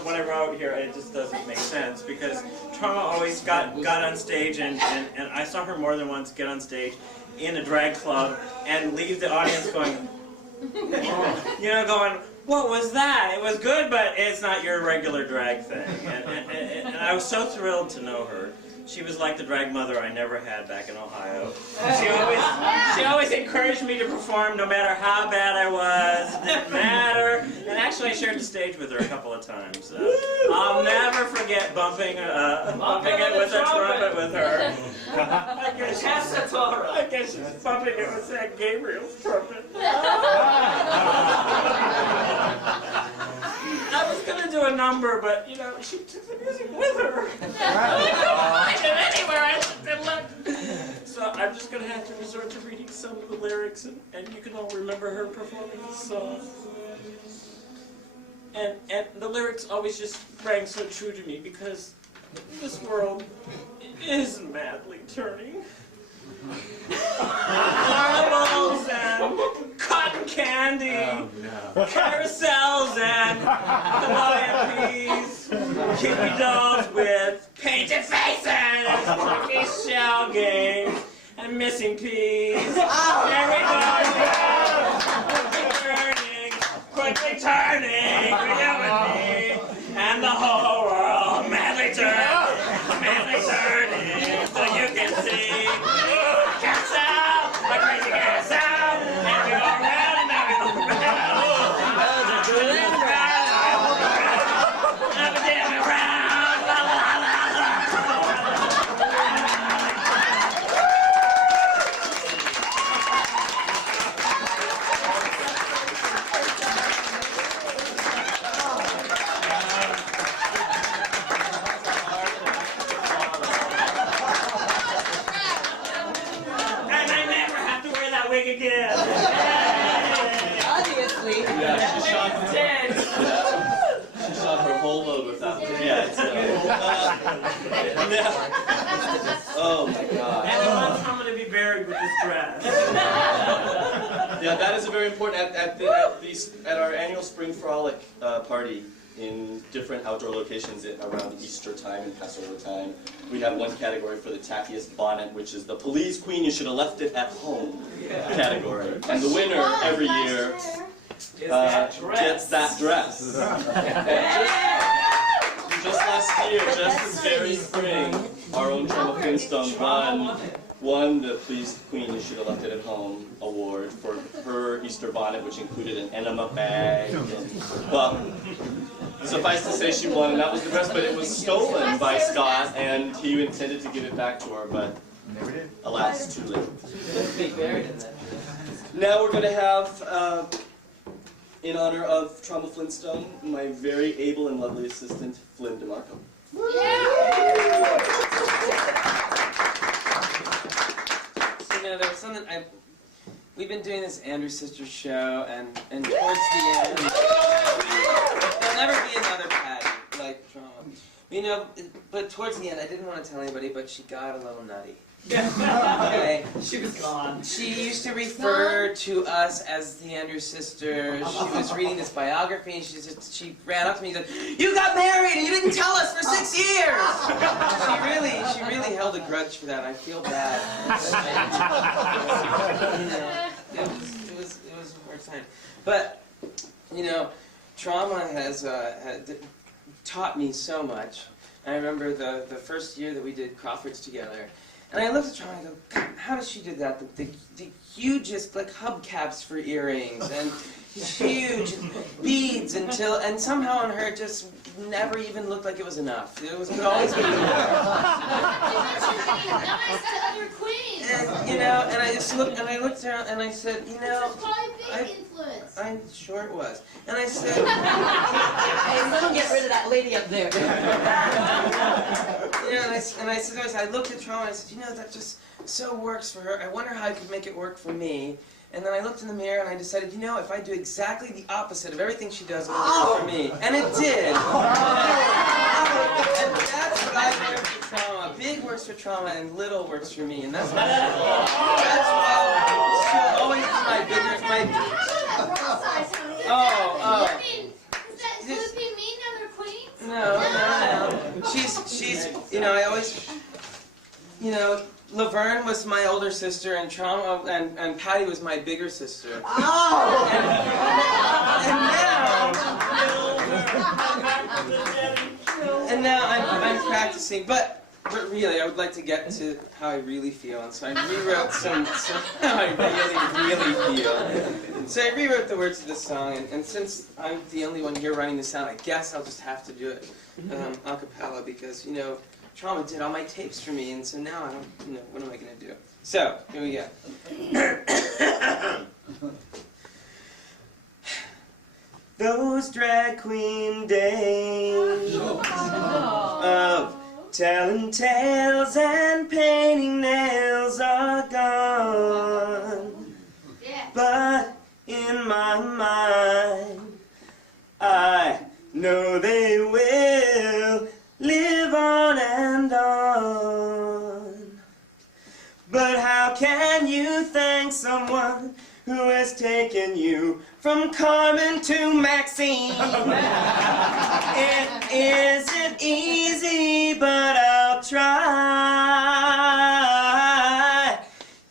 what I wrote here, it just doesn't make sense, because Trauma always got on stage, and I saw her more than once get on stage in a drag club and leave the audience going, you know, going, what was that? It was good, but it's not your regular drag thing. And I was so thrilled to know her. She was like the drag mother I never had back in Ohio. She always encouraged me to perform no matter how bad I was. It didn't matter. And actually I shared the stage with her a couple of times. I'll never forget bumping it with a trumpet with her. I guess she's bumping it with St. Gabriel's trumpet. I was going to do a number, but, you know, she took the music with her. I couldn't find it anywhere. I looked and looked. So I'm just going to have to resort to reading some of the lyrics, and you can all remember her performing this song. And the lyrics always just rang so true to me because this world is madly turning. Marbles and cotton candy, carousels and calliopes, Cupid dolls with painted faces, turkey shell games, and missing peas. Everybody quickly turning, and the whole world madly turning, so you can see. Carousel, a crazy carousel, and we go round and round, up and down and round, la la la la. Again. Obviously. Yeah, she shot her whole load without it. Yeah, oh my God. And I want someone to be buried with this dress. Yeah, that is a very important, at our annual Spring Frolic party in different outdoor locations around Easter time and Passover time. We have one category for the tackiest bonnet, which is the police queen, you should have left it at home category. And the winner every year gets that dress. Just last year, just this very spring, our own Trauma Flintstone won the Police Queen You Should Have Left It at Home award for her Easter bonnet, which included an enema bag. Well, suffice to say she won, and that was the dress, but it was stolen by Scott, and he intended to give it back to her, but alas, too late. Now we're going to have, in honor of Trauma Flintstone, my very able and lovely assistant, Flynn DeMarco. There was something we've been doing this Andrew Sisters show, and towards the end, there'll never be another Patty like Trauma. But towards the end, I didn't want to tell anybody, but she got a little nutty. Okay. She was gone. She used to refer to us as the Andrew Sisters. She was reading this biography, and she ran up to me and said, "You got married and you didn't tell us for 6 years." She really held a grudge for that. I feel bad. It was a hard time. But Trauma has taught me so much. I remember the first year that we did Crawfords together. And I looked at Trauma and I go, God, how does she do that? The hugest, like, hubcaps for earrings and huge beads and somehow on her it just never even looked like it was enough. Could always be more. And I just looked and I looked around and I said, I'm sure it was. And I said, hey, someone get rid of that lady up there. And I said, I looked at Trauma and I said, that just so works for her. I wonder how I could make it work for me. And then I looked in the mirror and I decided, if I do exactly the opposite of everything she does, it'll work for me. And it did. And that's what I learned from Trauma. Big works for Trauma and little works for me. And that's why she'll always be my bigger, No. She's, I always, Laverne was my older sister, and Trauma, and Patty was my bigger sister. Oh! And now I'm practicing, but really, I would like to get to how I really feel, and so I rewrote some how I really feel. So I rewrote the words of this song, and since I'm the only one here writing this out, I guess I'll just have to do it a cappella, because, Trauma did all my tapes for me, and so now I don't, what am I going to do? So, here we go. Those drag queen days of telling tales and painting nails are gone. But in my mind, I thank someone who has taken you from Carmen to Maxine. It isn't easy, but I'll try.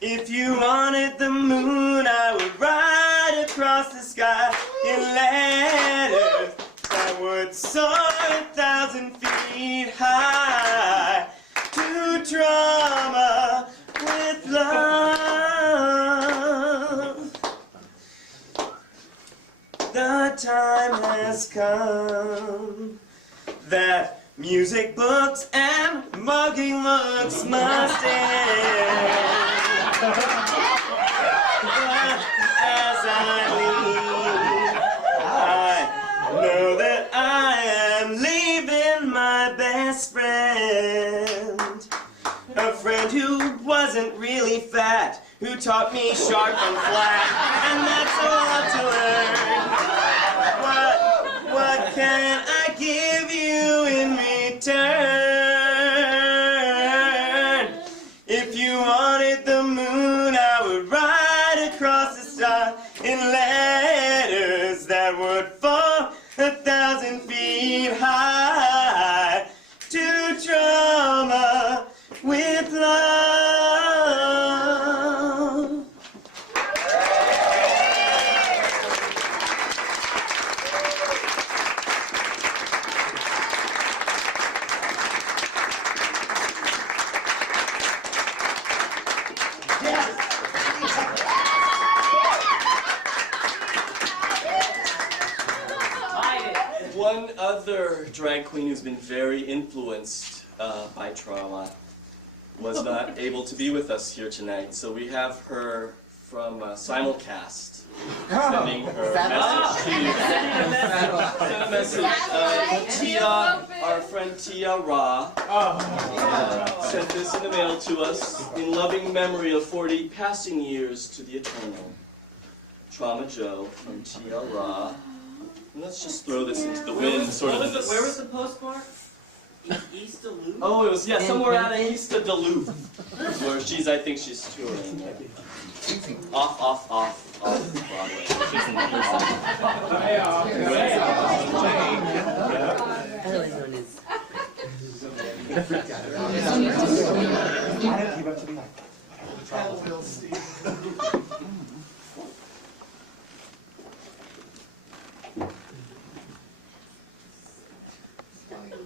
If you wanted the moon, I would ride across the sky in letters that would soar 1,000 feet high. To trauma with love. The time has come that music, books, and mugging looks must end. But as I leave, I know that I am leaving my best friend. A friend who wasn't really fat, who taught me sharp and flat, and that's a lot to learn. What can I give you in return? If you wanted the moon, I would ride across the sky in letters that would fall 1,000 feet high. To trauma with love. One other drag queen who's been very influenced by trauma was not able to be with us here tonight, so we have her from simulcast sending her message to you. Tia, our friend Tia Ra, sent this in the mail to us in loving memory of 40 passing years to the eternal. Trauma Joe from Tia Ra. And let's just throw this into the wind, sort of in this... Where was the postmark? East of Duluth? Oh, it was, yeah, somewhere out of east of Duluth, where I think she's touring. Off Broadway.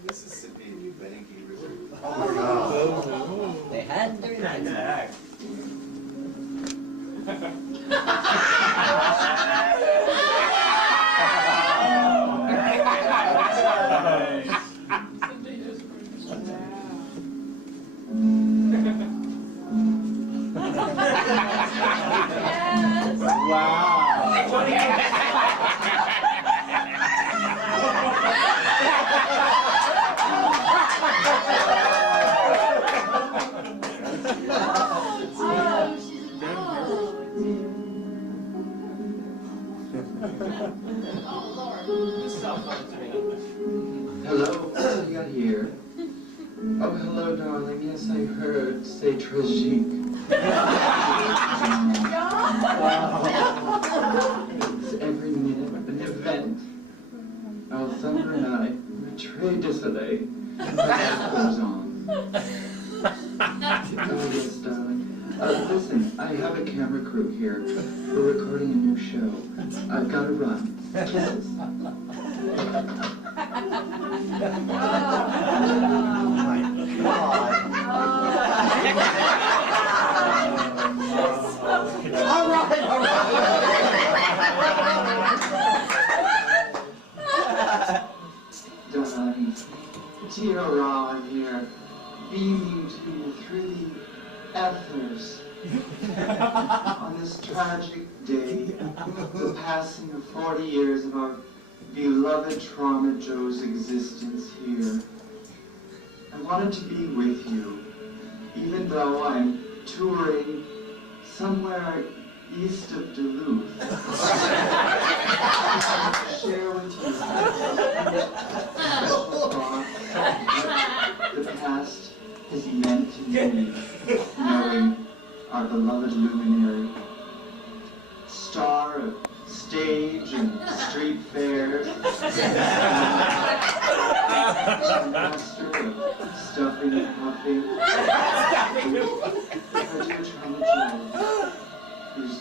Mississippi and New Benningy River. They had their nights. Hello, you here? Oh, hello, darling. Yes, I heard. Say tragique. It's every minute an event. Our summer night, très désolé. That goes on. Oh, yes, darling. Listen, I have a camera crew here. We're recording a new show. I've got to run. Kisses. Darling, Tia Ra here, beaming to you through the ethers. On this tragic day, the passing of 40 years of our beloved Trauma Joe's existence here. I wanted to be with you, even though I'm touring somewhere east of Duluth. Share with you the past has meant to me, knowing our beloved luminary, star of stage and street fairs, master of stuffing and puffing, our dear Trauma Joe, whose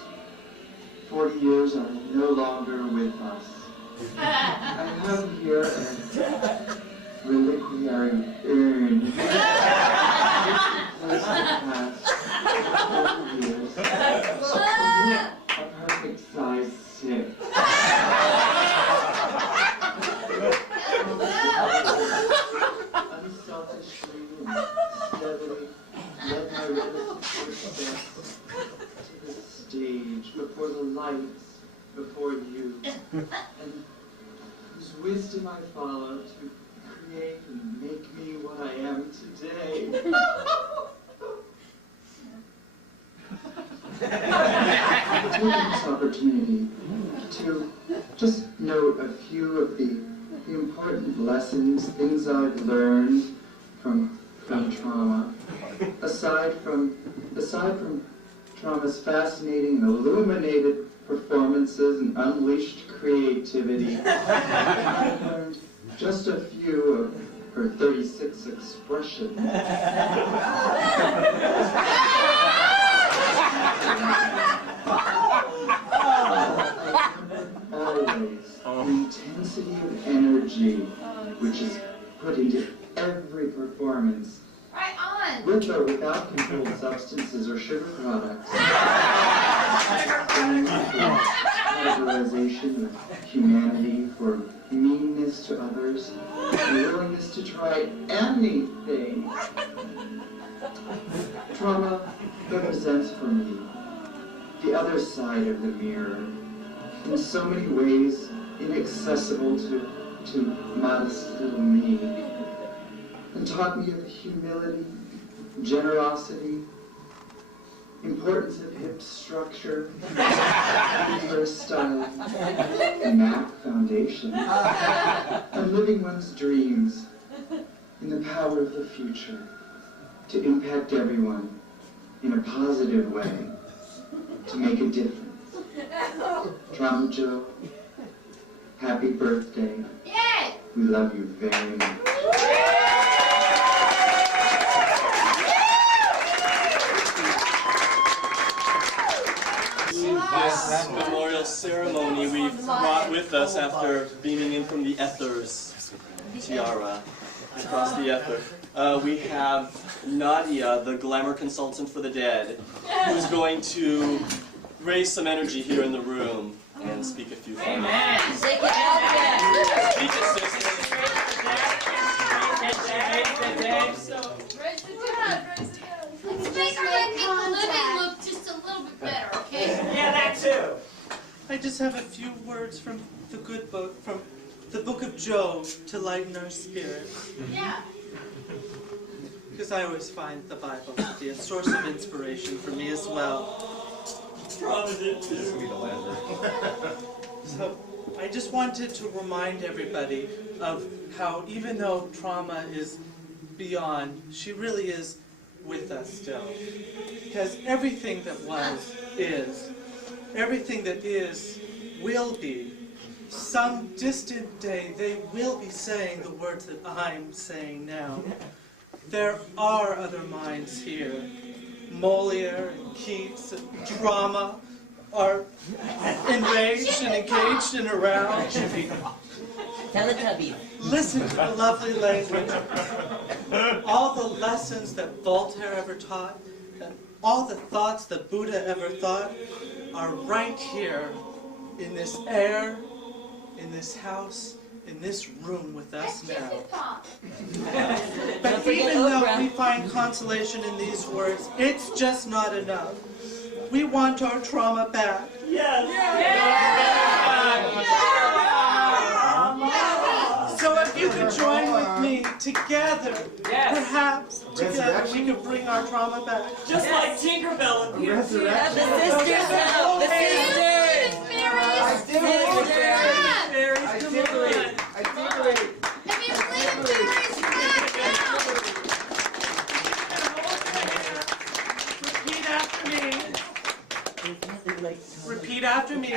40 years are no longer with us. I have here a reliquary urn placed the past 40 years. A perfect size 6. Unselfishly and steadily led my reticent footsteps to the stage before the lights, before you, and whose wisdom I followed to create and make me what I am today. I take this opportunity to just note a few of the important lessons, things I've learned from trauma. Aside from trauma's fascinating and illuminated performances and unleashed creativity, I've learned just a few of her 36 expressions. Always the intensity of energy which is put into every performance, Right on. with or without controlled substances or sugar products. Categorization of humanity for meanness to others, the willingness to try anything. Trauma represents for me the other side of the mirror, in so many ways inaccessible to modest little me, and taught me of humility, generosity, importance of hip structure, hairstyle, MAC foundation, and living one's dreams in the power of the future to impact everyone in a positive way, to make a difference. Trauma Joe, happy birthday. Yay! We love you very much. This memorial ceremony we've brought with us after beaming in from the ethers, Tiara, across the ether. We have Nadia, the glamour consultant for the dead, who's going to raise some energy here in the room and speak a few things. Amen. Shake it out, Speak it, sister. Let's make our people living look just a little bit better, okay? Yeah, that too. I just have a few words from the good book, from the book of Job, to lighten our spirits. Yeah. Because I always find the Bible to be a source of inspiration for me as well. So I just wanted to remind everybody of how even though trauma is beyond, she really is with us still. Because everything that was is. Everything that is will be. Some distant day they will be saying the words that I'm saying now. There are other minds here. Molière and Keats and Trauma are enraged and engaged and around. Teletubbies. Listen to the lovely language. All the lessons that Voltaire ever taught, and all the thoughts that Buddha ever thought are right here in this air, in this house, in this room with us now. But even though we find consolation in these words, it's just not enough. We want our trauma back. Yes. So if you could join with me together, perhaps together we could bring our trauma back. Just like Tinkerbell and Peter. The sisters now. The sisters. Repeat after me. Repeat after me.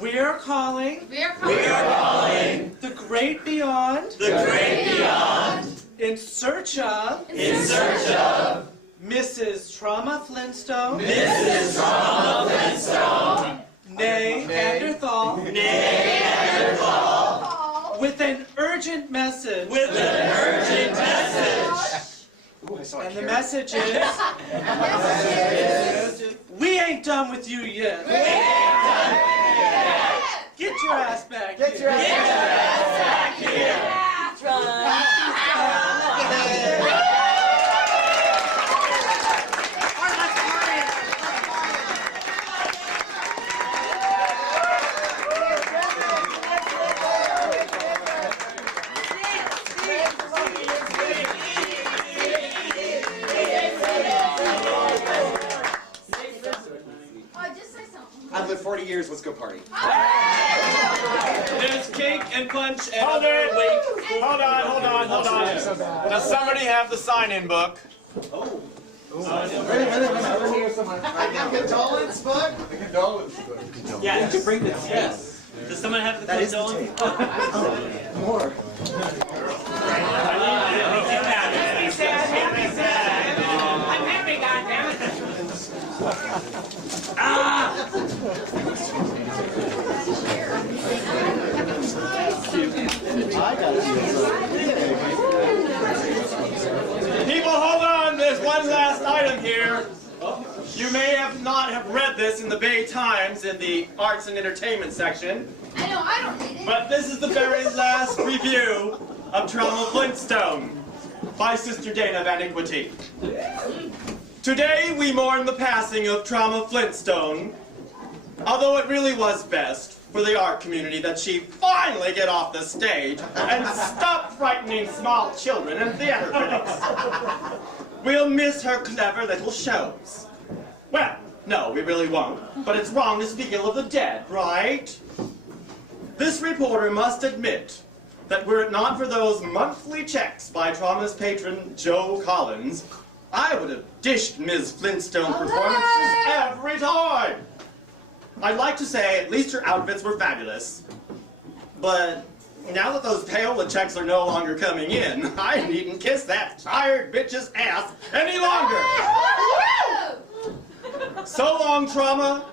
We're calling. We're calling. The great beyond. The great beyond. In search of. In search of. Mrs. Trauma Flintstone. Mrs. Trauma Flintstone. Nay, Neanderthal. Nay, Neanderthal. With an urgent message. With an urgent message. And the message is. We ain't done with you yet. Get your ass back here. Get your ass back here. I've lived 40 years, let's go party. There's cake and punch and other wait. Hold on. Does somebody have the sign-in book? Oh. Condolence book? The condolence book. Yeah, did you bring this? Yes. Does someone have the condolence book? More. I'm happy, goddammit. People, hold on. There's one last item here. You may not have read this in the Bay Times in the Arts and Entertainment section. I know, I don't read it. But this is the very last review of Trauma Flintstone by Sister Dana of Iniquity. Today we mourn the passing of Trauma Flintstone, although it really was best for the art community that she finally get off the stage and stop frightening small children and theater critics. We'll miss her clever little shows. Well, no, we really won't, but it's wrong to speak ill of the dead, right? This reporter must admit that were it not for those monthly checks by Trauma's patron, Joe Collins, I would have dished Ms. Flintstone performances every time. I'd like to say at least her outfits were fabulous. But now that those payola checks are no longer coming in, I needn't kiss that tired bitch's ass any longer. So long, Trauma.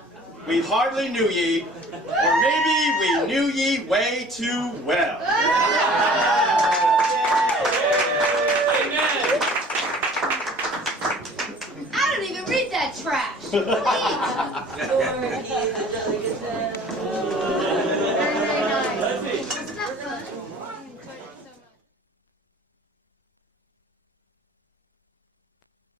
We hardly knew ye, or maybe we knew ye way too well. I don't even read that trash. Please.